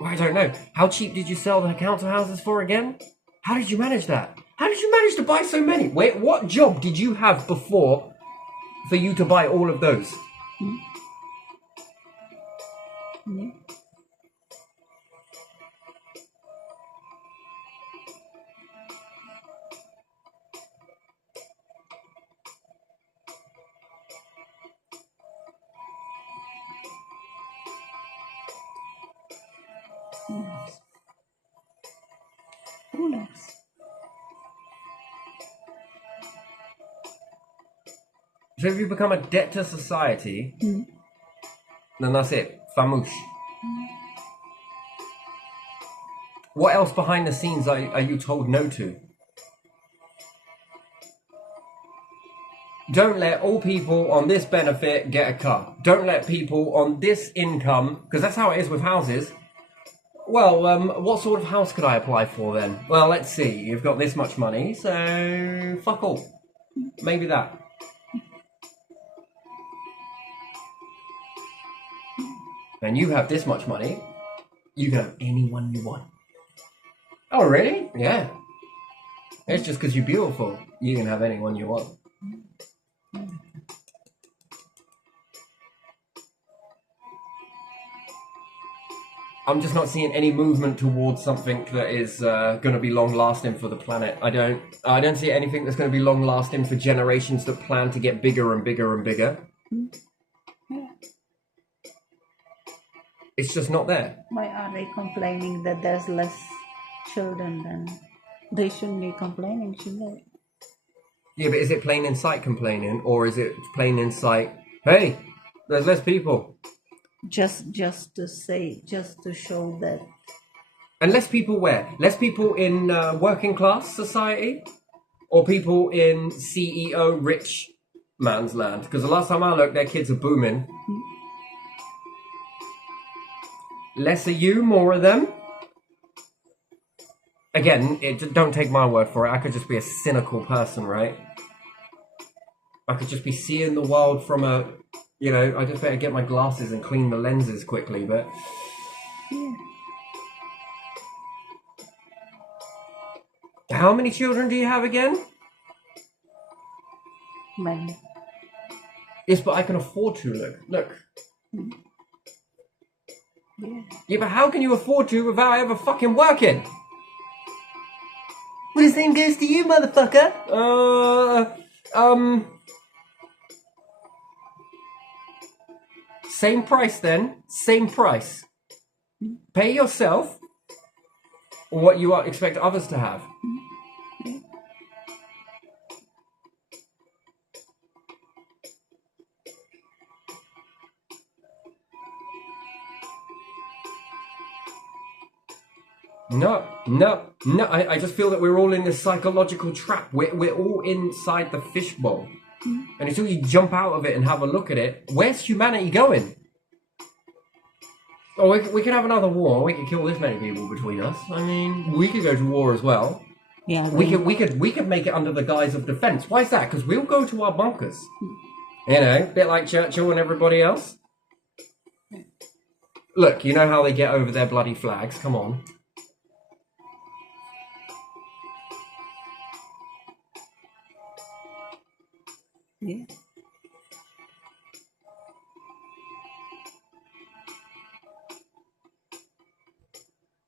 Well, I don't know. How cheap did you sell the council houses for again? How did you manage that? How did you manage to buy so many? Wait, what job did you have before for you to buy all of those? Who knows? So if you become a debt to society, then that's it. Famouche. What else behind the scenes are you told no to? Don't let all people on this benefit get a car. Don't let people on this income, because that's how it is with houses. Well, what sort of house could I apply for then? Well, let's see. You've got this much money, so fuck all. Maybe that. And you have this much money, you can have anyone you want. Oh, really? Yeah. It's just because you're beautiful. You can have anyone you want. I'm just not seeing any movement towards something that is going to be long-lasting for the planet. I don't see anything that's going to be long-lasting for generations that plan to get bigger and bigger and bigger. It's just not there. Why are they complaining that there's less children then? They shouldn't be complaining, should they? Yeah, but is it plain in sight complaining, or is it plain in sight, hey, there's less people? Just to say, just to show that. And less people where? Less people in working class society? Or people in CEO rich man's land? Because the last time I looked, their kids are booming. Less of you, more of them. Again, don't take my word for it. I could just be a cynical person, right? I could just be seeing the world from a, I just better get my glasses and clean the lenses quickly, but... Yeah. How many children do you have again? Many. Yes, but I can afford to, look. Yeah, but how can you afford to without ever fucking working? Well, the same goes to you, motherfucker. Same price then. Same price. Pay yourself what you expect others to have. No. I just feel that we're all in this psychological trap. We're all inside the fishbowl. And until you jump out of it and have a look at it, where's humanity going? Oh, we could have another war. We could kill this many people between us. I mean, we could go to war as well. Yeah. We could make it under the guise of defense. Why is that? Because we'll go to our bunkers. A bit like Churchill and everybody else. Look, you know how they get over their bloody flags. Come on. Yeah.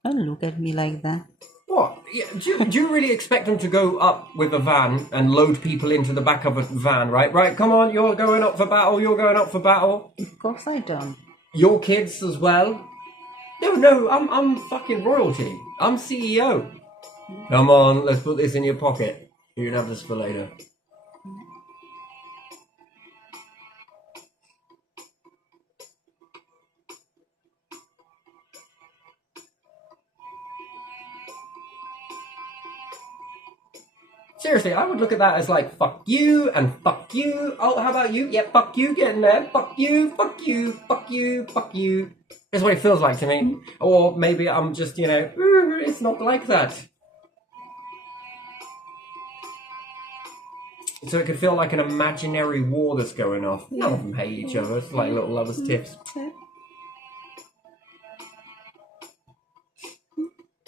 Don't look at me like that. What? Yeah, do you really expect them to go up with a van and load people into the back of a van, right? Right, come on, you're going up for battle, you're going up for battle. Of course I don't. Your kids as well? No, I'm fucking royalty. I'm CEO. Come on, let's put this in your pocket. You can have this for later. Seriously, I would look at that as like, fuck you and fuck you. Oh, how about you? Yeah, fuck you, get in there. Fuck you, fuck you, fuck you, fuck you. That's what it feels like to me. Or maybe I'm just, it's not like that. So it could feel like an imaginary war that's going off. None of them hate each other. It's like little lovers' tiffs. Yeah.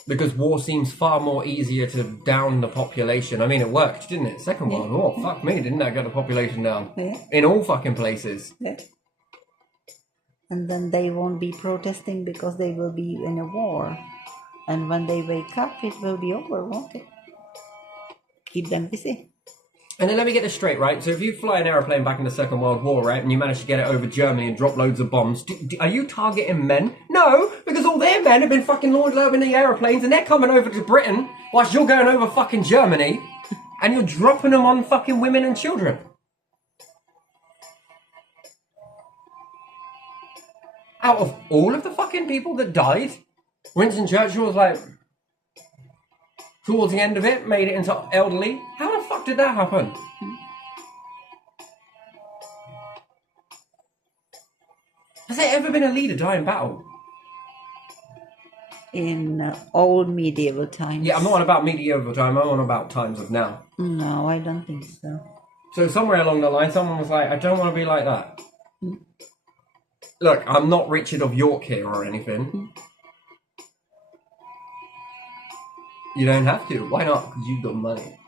Because war seems far more easier to down the population. I mean, it worked, didn't it? Second World War, fuck me, didn't that get the population down? Yeah. In all fucking places. Yeah. And then they won't be protesting because they will be in a war. And when they wake up, it will be over, won't it? Keep them busy. And then let me get this straight, right? So if you fly an aeroplane back in the Second World War, right, and you manage to get it over Germany and drop loads of bombs, are you targeting men? No, because all their men have been fucking loading the aeroplanes and they're coming over to Britain whilst you're going over fucking Germany and you're dropping them on fucking women and children. Out of all of the fucking people that died, Winston Churchill was like, towards the end of it, made it into elderly. How the fuck did that happen? Has there ever been a leader die in battle? In old medieval times. Yeah, I'm not on about medieval time, I'm on about times of now. No, I don't think so. So somewhere along the line, someone was like, I don't want to be like that. Look, I'm not Richard of York here or anything. You don't have to. Why not? Because you've got money.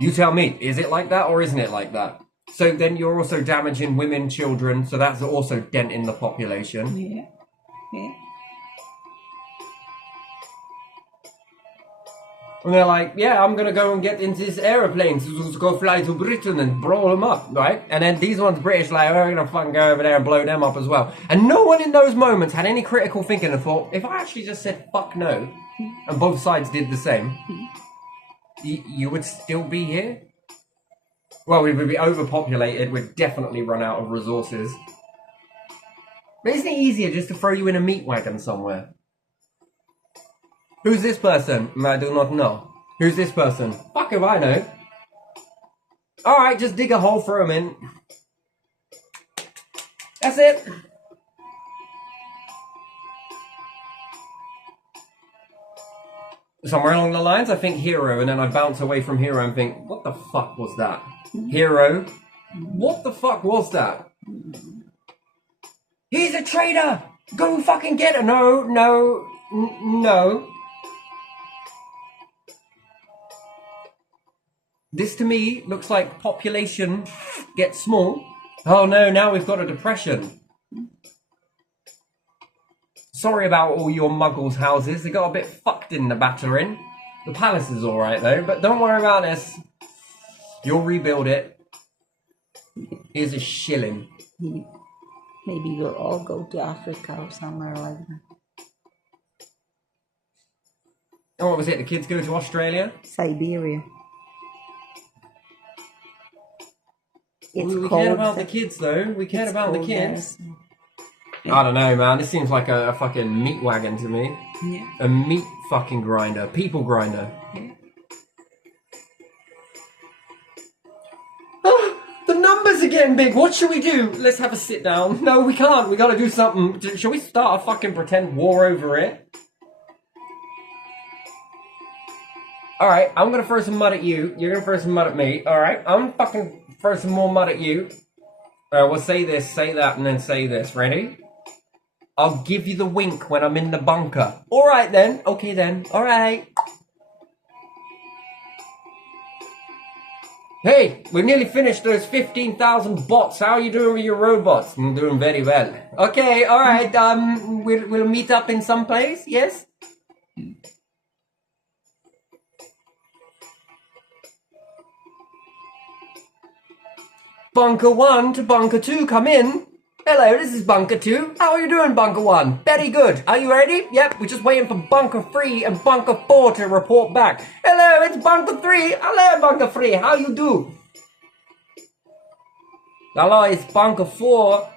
You tell me, is it like that or isn't it like that? So then you're also damaging women, children, so that's also denting the population. Yeah. Yeah. And they're like, yeah, I'm going to go and get into this aeroplane to go fly to Britain and blow them up, right? And then these ones British, like, we're going to fucking go over there and blow them up as well. And no one in those moments had any critical thinking and thought, if I actually just said fuck no, and both sides did the same, you would still be here? Well, we would be overpopulated, we'd definitely run out of resources. But isn't it easier just to throw you in a meat wagon somewhere? Who's this person? I do not know. Who's this person? Fuck if I know. Alright, just dig a hole, throw him in. That's it. Somewhere along the lines, I think hero, and then I bounce away from hero and think, what the fuck was that? Hero? What the fuck was that? He's a traitor! Go fucking get her! No, no, no. This to me looks like population gets small. Oh no, now we've got a depression. Sorry about all your muggles' houses. They got a bit fucked in the battering. The palace is alright though, but don't worry about this. You'll rebuild it. Here's a shilling. Maybe we'll all go to Africa or somewhere like that. And what was it? The kids go to Australia? Siberia. It's We cold. cared about the kids though. We cared It's about the cold kids. there. I don't know, man. This seems like a fucking meat wagon to me. Yeah. A meat fucking grinder. People grinder. Yeah. The numbers are getting big. What should we do? Let's have a sit down. No, we can't. We gotta do something. Shall we start a fucking pretend war over it? Alright, I'm gonna throw some mud at you. You're gonna throw some mud at me. Alright, I'm fucking throw some more mud at you. We'll say this, say that, and then say this. Ready? I'll give you the wink when I'm in the bunker. Alright then. Okay then. Alright. Hey, we've nearly finished those 15,000 bots. How are you doing with your robots? I'm doing very well. Okay, alright, we'll meet up in some place, yes? Bunker 1 to Bunker 2, come in. Hello, this is Bunker 2. How are you doing, Bunker 1? Very good. Are you ready? Yep, we're just waiting for Bunker 3 and Bunker 4 to report back. Hello, it's Bunker 3. Hello, Bunker 3. How you do? Hello, it's Bunker 4.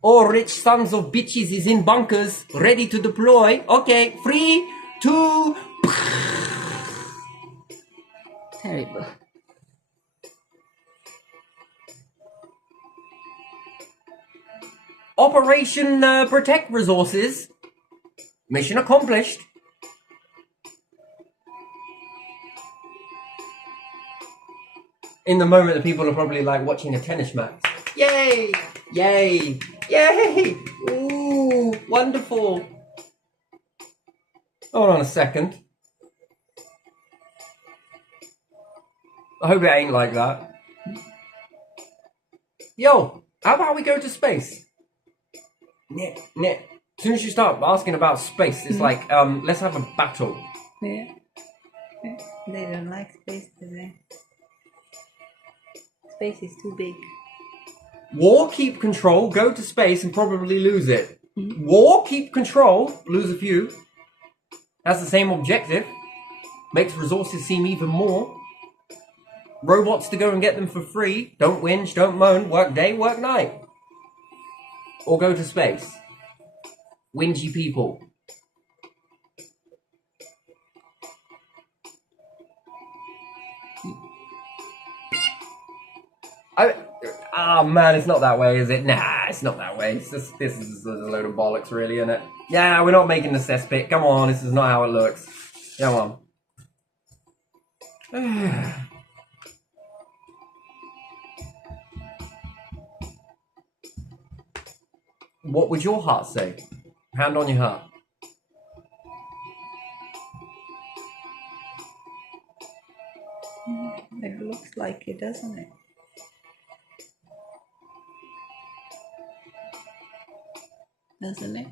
All rich sons of bitches is in bunkers, ready to deploy. Okay, 3, 2... Terrible. Operation Protect Resources. Mission accomplished. In the moment, the people are probably like watching a tennis match. Yay! Yay! Yay! Ooh, wonderful. Hold on a second. I hope it ain't like that. Yo, how about we go to space? Nah. As soon as you start asking about space, it's like, let's have a battle. Yeah. They don't like space, do they? Space is too big. War, keep control, go to space and probably lose it. War, keep control, lose a few. Has the same objective. Makes resources seem even more. Robots to go and get them for free. Don't whinge, don't moan. Work day, work night. Or go to space. Whingy people. Man, it's not that way, is it? Nah, it's not that way. It's just, this is a load of bollocks, really, isn't it? Yeah, we're not making the cesspit. Come on, this is not how it looks. Come on. What would your heart say? Hand on your heart. It looks like it, doesn't it? Doesn't it?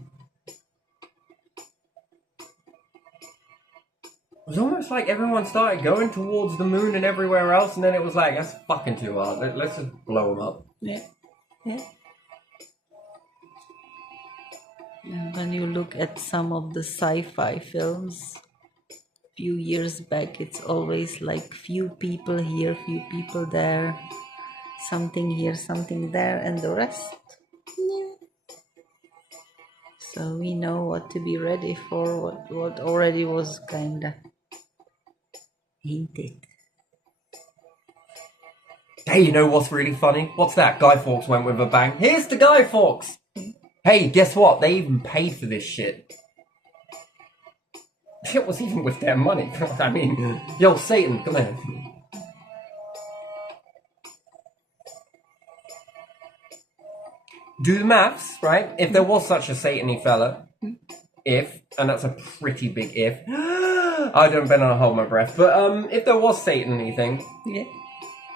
It was almost like everyone started going towards the moon and everywhere else, and then it was like, that's fucking too hard. Let's just blow them up. Yeah. And when you look at some of the sci-fi films, few years back, it's always like few people here, few people there, something here, something there, and the rest. Yeah. So we know what to be ready for, what already was kinda hinted. Hey, you know what's really funny? What's that? Guy Fawkes went with a bang. Here's to Guy Fawkes! Hey, guess what? They even paid for this shit. It was even with their money. I mean, yo, Satan, come here. Do the maths, right? If there was such a Satan-y fella, and that's a pretty big if. I don't better not hold my breath, but if there was Satan-y thing,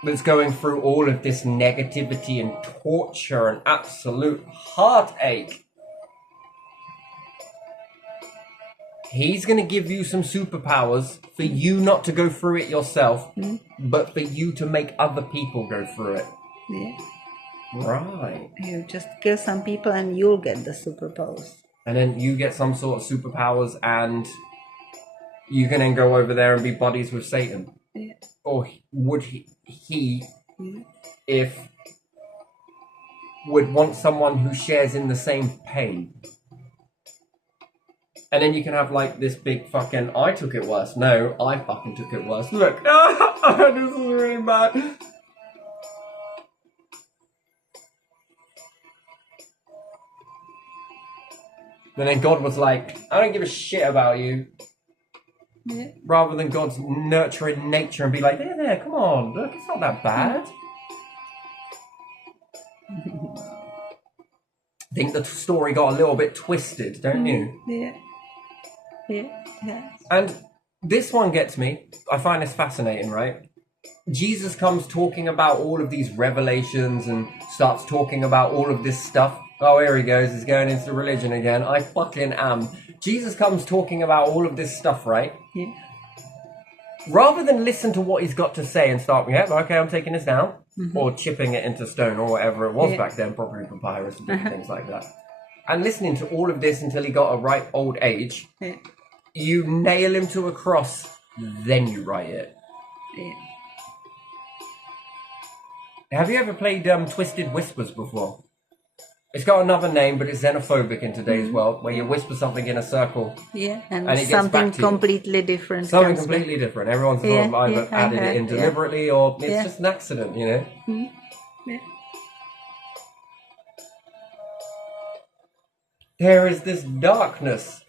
that's going through all of this negativity and torture and absolute heartache, he's going to give you some superpowers for you not to go through it yourself, but for you to make other people go through it. Yeah. Right. You just kill some people and you'll get the superpowers. And then you get some sort of superpowers and you can then go over there and be buddies with Satan. Yeah. Or would he if would want someone who shares in the same pain? And then you can have like this big fucking, I took it worse. No, I fucking took it worse. Look, this is really bad. And then God was like, I don't give a shit about you. Yeah. Rather than God's nurturing nature and be like, there, come on, look, it's not that bad. I think the story got a little bit twisted, don't you? Yeah. And this one gets me. I find this fascinating, right? Jesus comes talking about all of these revelations and starts talking about all of this stuff. Oh, here he goes. He's going into religion again. I fucking am. Jesus comes talking about all of this stuff, right? Yeah. Rather than listen to what he's got to say and start, okay, I'm taking this down. Or chipping it into stone or whatever it was back then, probably papyrus and different things like that. And listening to all of this until he got a ripe old age, you nail him to a cross, then you write it. Yeah. Have you ever played Twisted Whispers before? It's got another name, but it's xenophobic in today's world, where you whisper something in a circle. Yeah, and it gets something back to you. completely different. Something completely different. Everyone's sort of either I added it in deliberately or it's just an accident, you know? Yeah. There is this darkness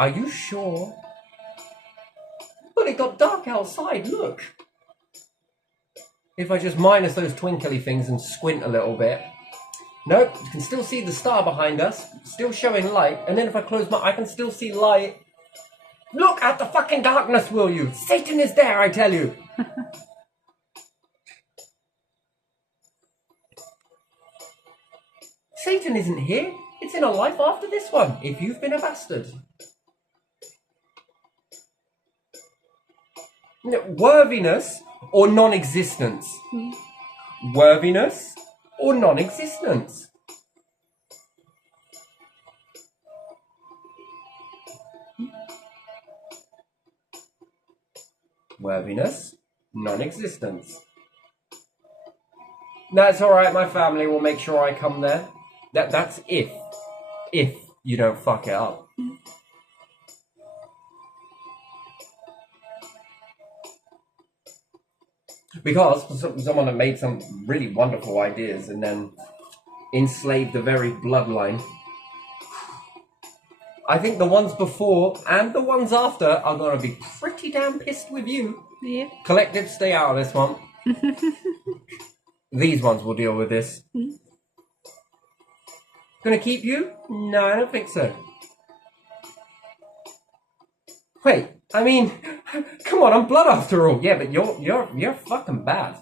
Are you sure? But it got dark outside, look. If I just minus those twinkly things and squint a little bit. Nope, you can still see the star behind us, still showing light, and then if I close I can still see light. Look at the fucking darkness, will you? Satan is there, I tell you. Satan isn't here. It's in a life after this one, if you've been a bastard. Worthiness or non-existence? Worthiness or non-existence? Worthiness, non-existence. That's alright, my family will make sure I come there. That's if you don't fuck it up. Because someone that made some really wonderful ideas and then enslaved the very bloodline. I think the ones before and the ones after are going to be pretty damn pissed with you. Yeah. Collective, stay out of this one. These ones will deal with this. Gonna keep you? No, I don't think so. Wait, I mean, come on, I'm blood after all. Yeah, but you're fucking bad.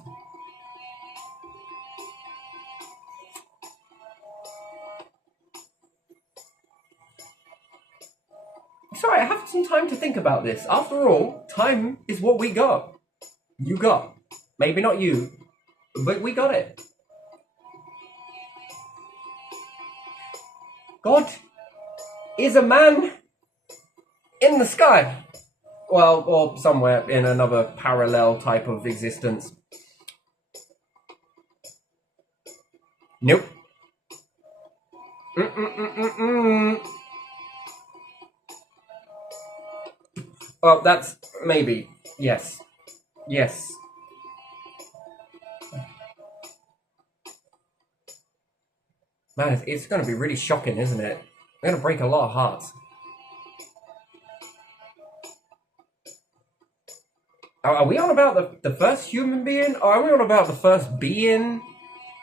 Sorry, I have some time to think about this. After all, time is what we got. You got. Maybe not you, but we got it. God is a man in the sky. Well, or somewhere in another parallel type of existence. Nope. Oh, that's maybe. Yes. Yes. Man, it's going to be really shocking, isn't it? We're going to break a lot of hearts. Are we on about the first human being? Or are we on about the first being?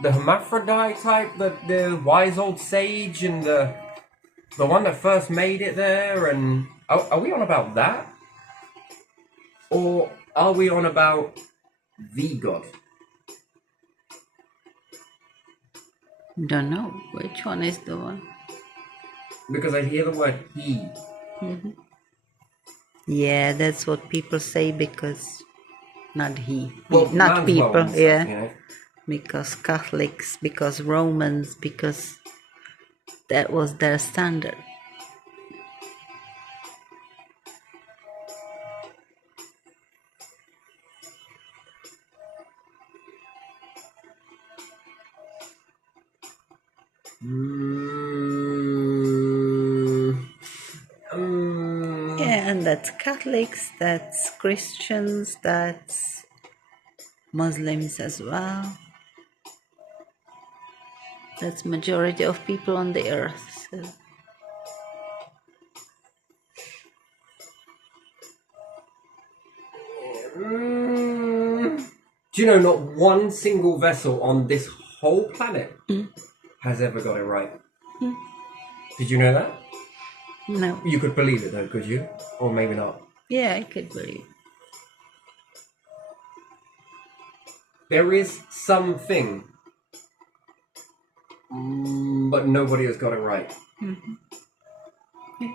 The hermaphrodite type? The wise old sage and the one that first made it there? And are we on about that? Or are we on about the God? Don't know which one is the one. Because I hear the word he. Mm-hmm. Yeah, that's what people say because not he. Well, not people, stuff, yeah. You know? Because Catholics, because Romans, because that was their standard. Yeah, and that's Catholics, that's Christians, that's Muslims as well. That's majority of people on the earth. So. Do you know not one single vessel on this whole planet has ever got it right? Did you know that? No. You could believe it though, could you? Or maybe not. Yeah, I could believe. There is something, but nobody has got it right. Mm-hmm. Yeah.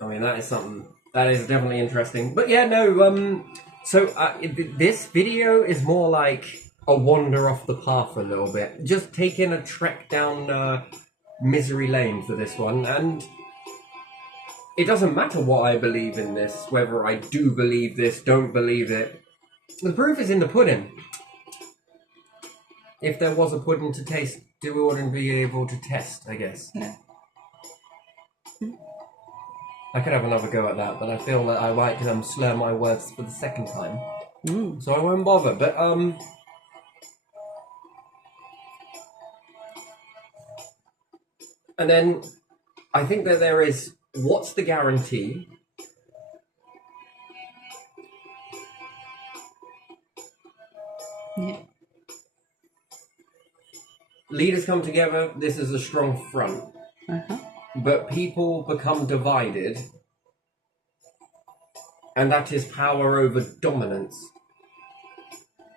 I mean, that is something that is definitely interesting. But yeah, no. So this video is more like a wander off the path a little bit, just taking a trek down misery lane for this one, and it doesn't matter what I believe in this, whether I do believe this, don't believe it. The proof is in the pudding. If there was a pudding to taste, we wouldn't be able to test, I guess. Yeah. I could have another go at that, but I feel that I might slur my words for the second time. So I won't bother. But and then I think that there is, what's the guarantee? Yeah. Leaders come together, this is a strong front. But people become divided, and that is power over dominance.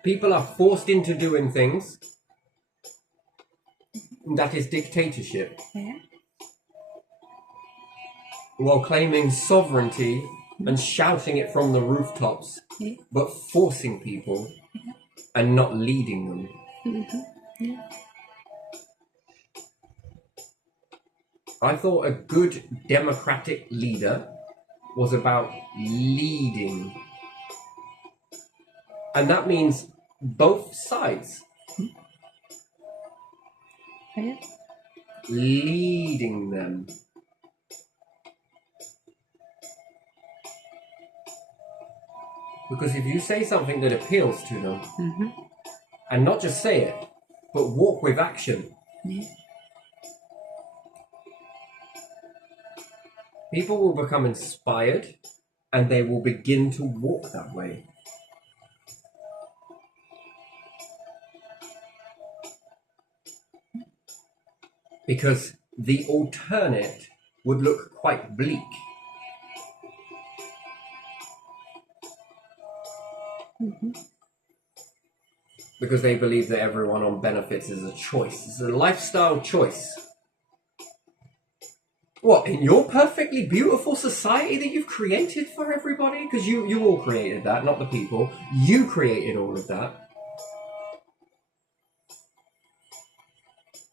People are forced into doing things, that is dictatorship. Yeah. While claiming sovereignty and shouting it from the rooftops, Yeah. but forcing people and not leading them. Yeah. I thought a good democratic leader was about leading. And that means both sides. Yeah. Leading them. Because if you say something that appeals to them, and not just say it, but walk with action, Yeah. people will become inspired and they will begin to walk that way. Because the alternate would look quite bleak. Because they believe that everyone on benefits is a choice. It's a lifestyle choice. What, in your perfectly beautiful society that you've created for everybody? Because you all created that, not the people. You created all of that.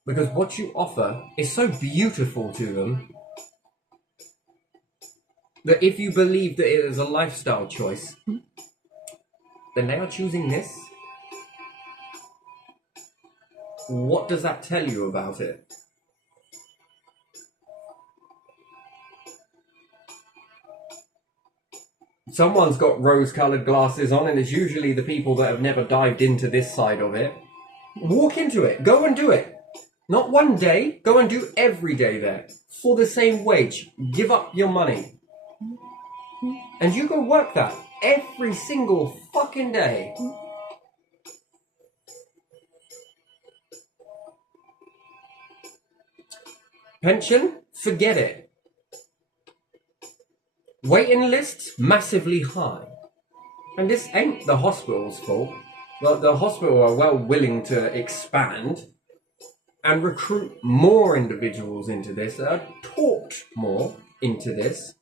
Because what you offer is so beautiful to them that if you believe that it is a lifestyle choice, then they are choosing this. What does that tell you about it? Someone's got rose-coloured glasses on, and it's usually the people that have never dived into this side of it. Walk into it. Go and do it. Not one day. Go and do every day there. For the same wage. Give up your money. And you go work that every single fucking day. Pension? Forget it. Waiting lists? Massively high. And this ain't the hospital's fault. But the hospital are well willing to expand and recruit more individuals into this, that are taught more into this.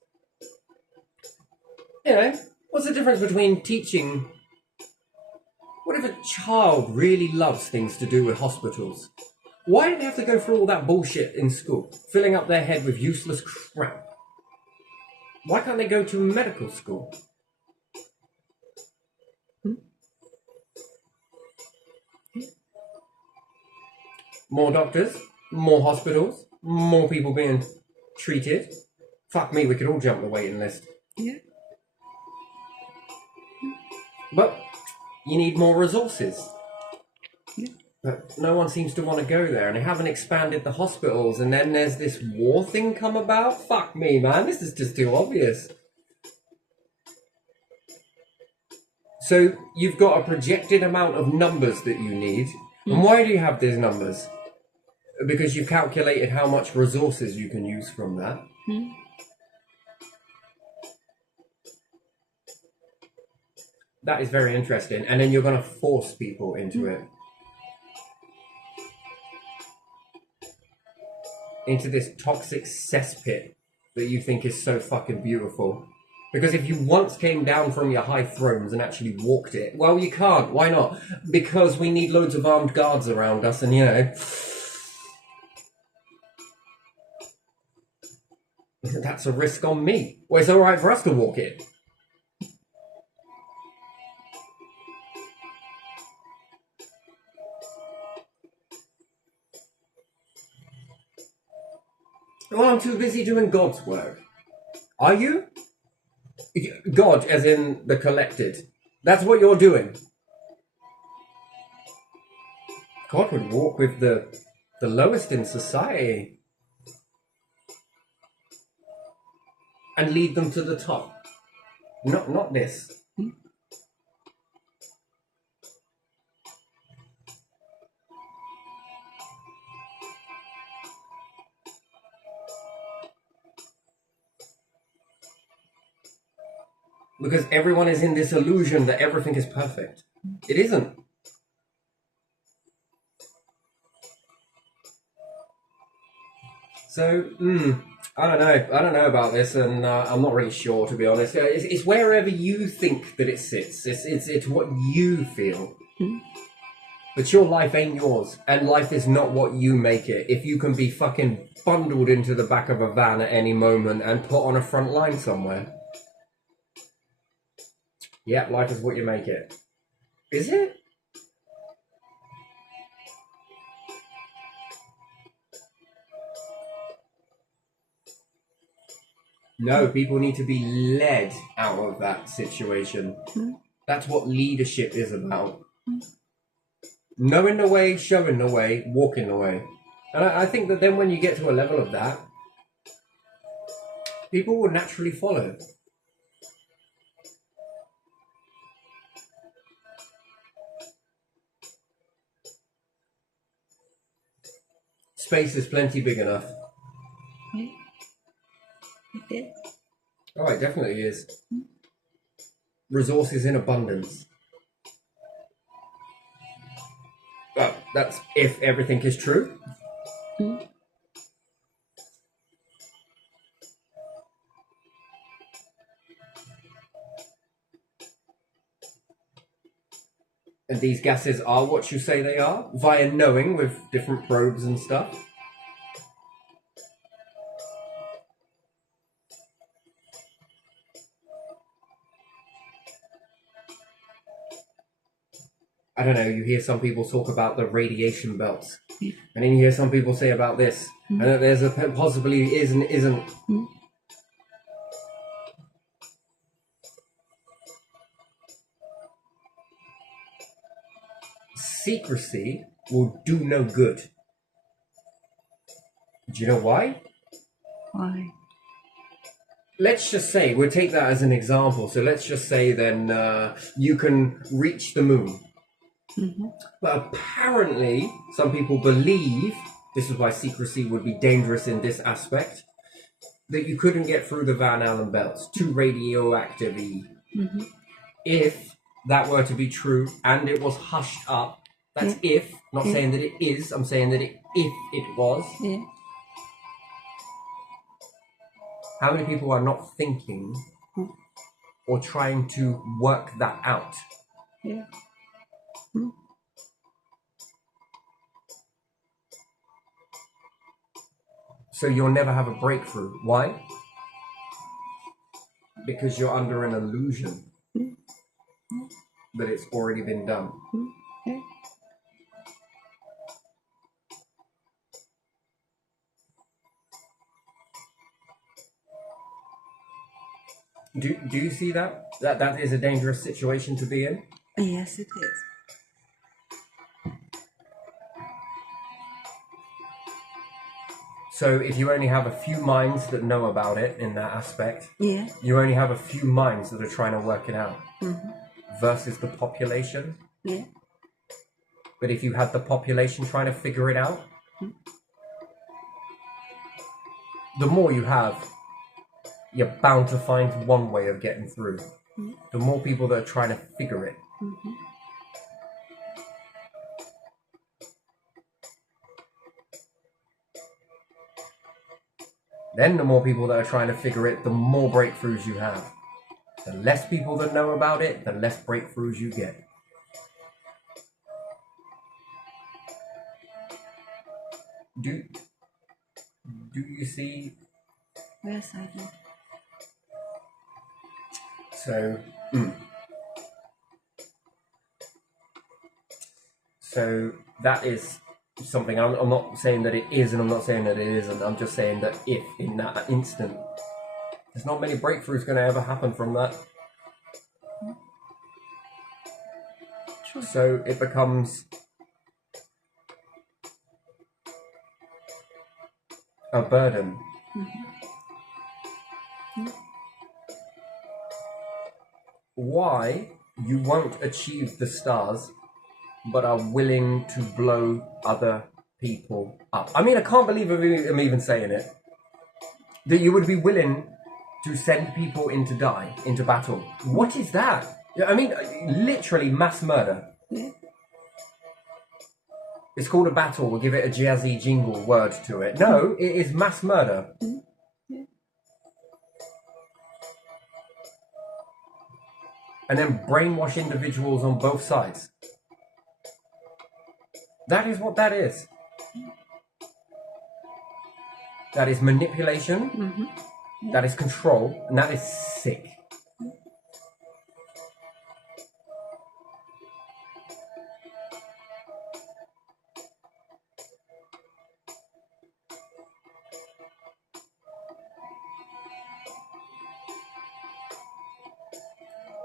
You know, what's the difference between teaching? What if a child really loves things to do with hospitals? Why do they have to go through all that bullshit in school, filling up their head with useless crap? Why can't they go to medical school? More doctors, more hospitals, more people being treated. Fuck me, we could all jump the waiting list. Yeah. But you need more resources. Yeah. But no one seems to want to go there, and they haven't expanded the hospitals, and then there's this war thing come about? Fuck me, man, this is just too obvious. So you've got a projected amount of numbers that you need. And why do you have these numbers? Because you've calculated how much resources you can use from that. That is very interesting. And then you're going to force people into it. Into this toxic cesspit that you think is so fucking beautiful. Because if you once came down from your high thrones and actually walked it, well, you can't. Why not? Because we need loads of armed guards around us, and you know, that's a risk on me. Well, it's alright for us to walk it. Well, I'm too busy doing God's work. Are you? God, as in the collected. That's what you're doing. God would walk with the lowest in society and lead them to the top. Not this. Because everyone is in this illusion that everything is perfect. It isn't. So, I don't know. I don't know about this, and I'm not really sure, to be honest. It's wherever you think that it sits. It's what you feel. But your life ain't yours, and life is not what you make it. If you can be fucking bundled into the back of a van at any moment and put on a front line somewhere. Yeah, life is what you make it. Is it? No, people need to be led out of that situation. That's what leadership is about. Knowing the way, showing the way, walking the way. And I think that then when you get to a level of that, people will naturally follow. Space is plenty big enough. Okay. Oh, it definitely is. Resources in abundance. Well, that's if everything is true. And these gases are what you say they are, via knowing with different probes and stuff. I don't know, you hear some people talk about the radiation belts. And then you hear some people say about this. And that there's a possibly is and isn't. Secrecy will do no good. Do you know why? Why? Let's just say, we'll take that as an example. So let's just say then you can reach the moon. But apparently, some people believe, this is why secrecy would be dangerous in this aspect, that you couldn't get through the Van Allen belts, too radioactive. If that were to be true and it was hushed up, that's if, not saying that it is, I'm saying that if it was. Yeah. How many people are not thinking or trying to work that out? Yeah. So you'll never have a breakthrough. Why? Because you're under an illusion that it's already been done. Yeah. Do you see that? That is a dangerous situation to be in? Yes, it is. So if you only have a few minds that know about it in that aspect, Yeah. you only have a few minds that are trying to work it out versus the population. Yeah. But if you had the population trying to figure it out, the more you have, you're bound to find one way of getting through. The more people that are trying to figure it. Then the more people that are trying to figure it, the more breakthroughs you have. The less people that know about it, the less breakthroughs you get. Do you see? Yes, I do. So that is something. I'm not saying that it is, and I'm not saying that it isn't. I'm just saying that if in that instant There's not many breakthroughs going to ever happen from that. True. So it becomes a burden. Why you won't achieve the stars but are willing to blow other people up? I mean, I can't believe I'm even saying it. That you would be willing to send people into battle. What is that? I mean, literally mass murder. Yeah. It's called a battle. We'll give it a jazzy jingle word to it. No, it is mass murder. Yeah. And then brainwash individuals on both sides. That is what that is. That is manipulation. That is control. And that is sick.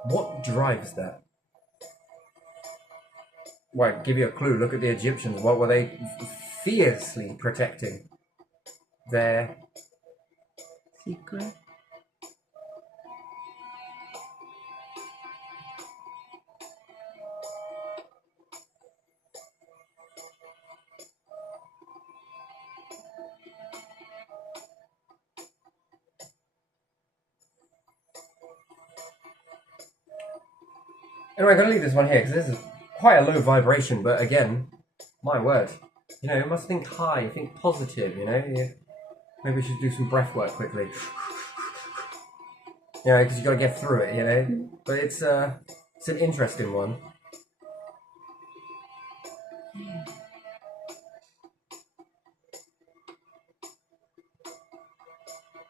What drives that? Well, give you a clue. Look at the Egyptians. What were they fiercely protecting? Their Secret. Anyway, I'm going to leave this one here because this is quite a low vibration, but again, my word. You know, you must think high, think positive, you know? Maybe we should do some breath work quickly. You know, because you got to get through it, you know? But it's an interesting one.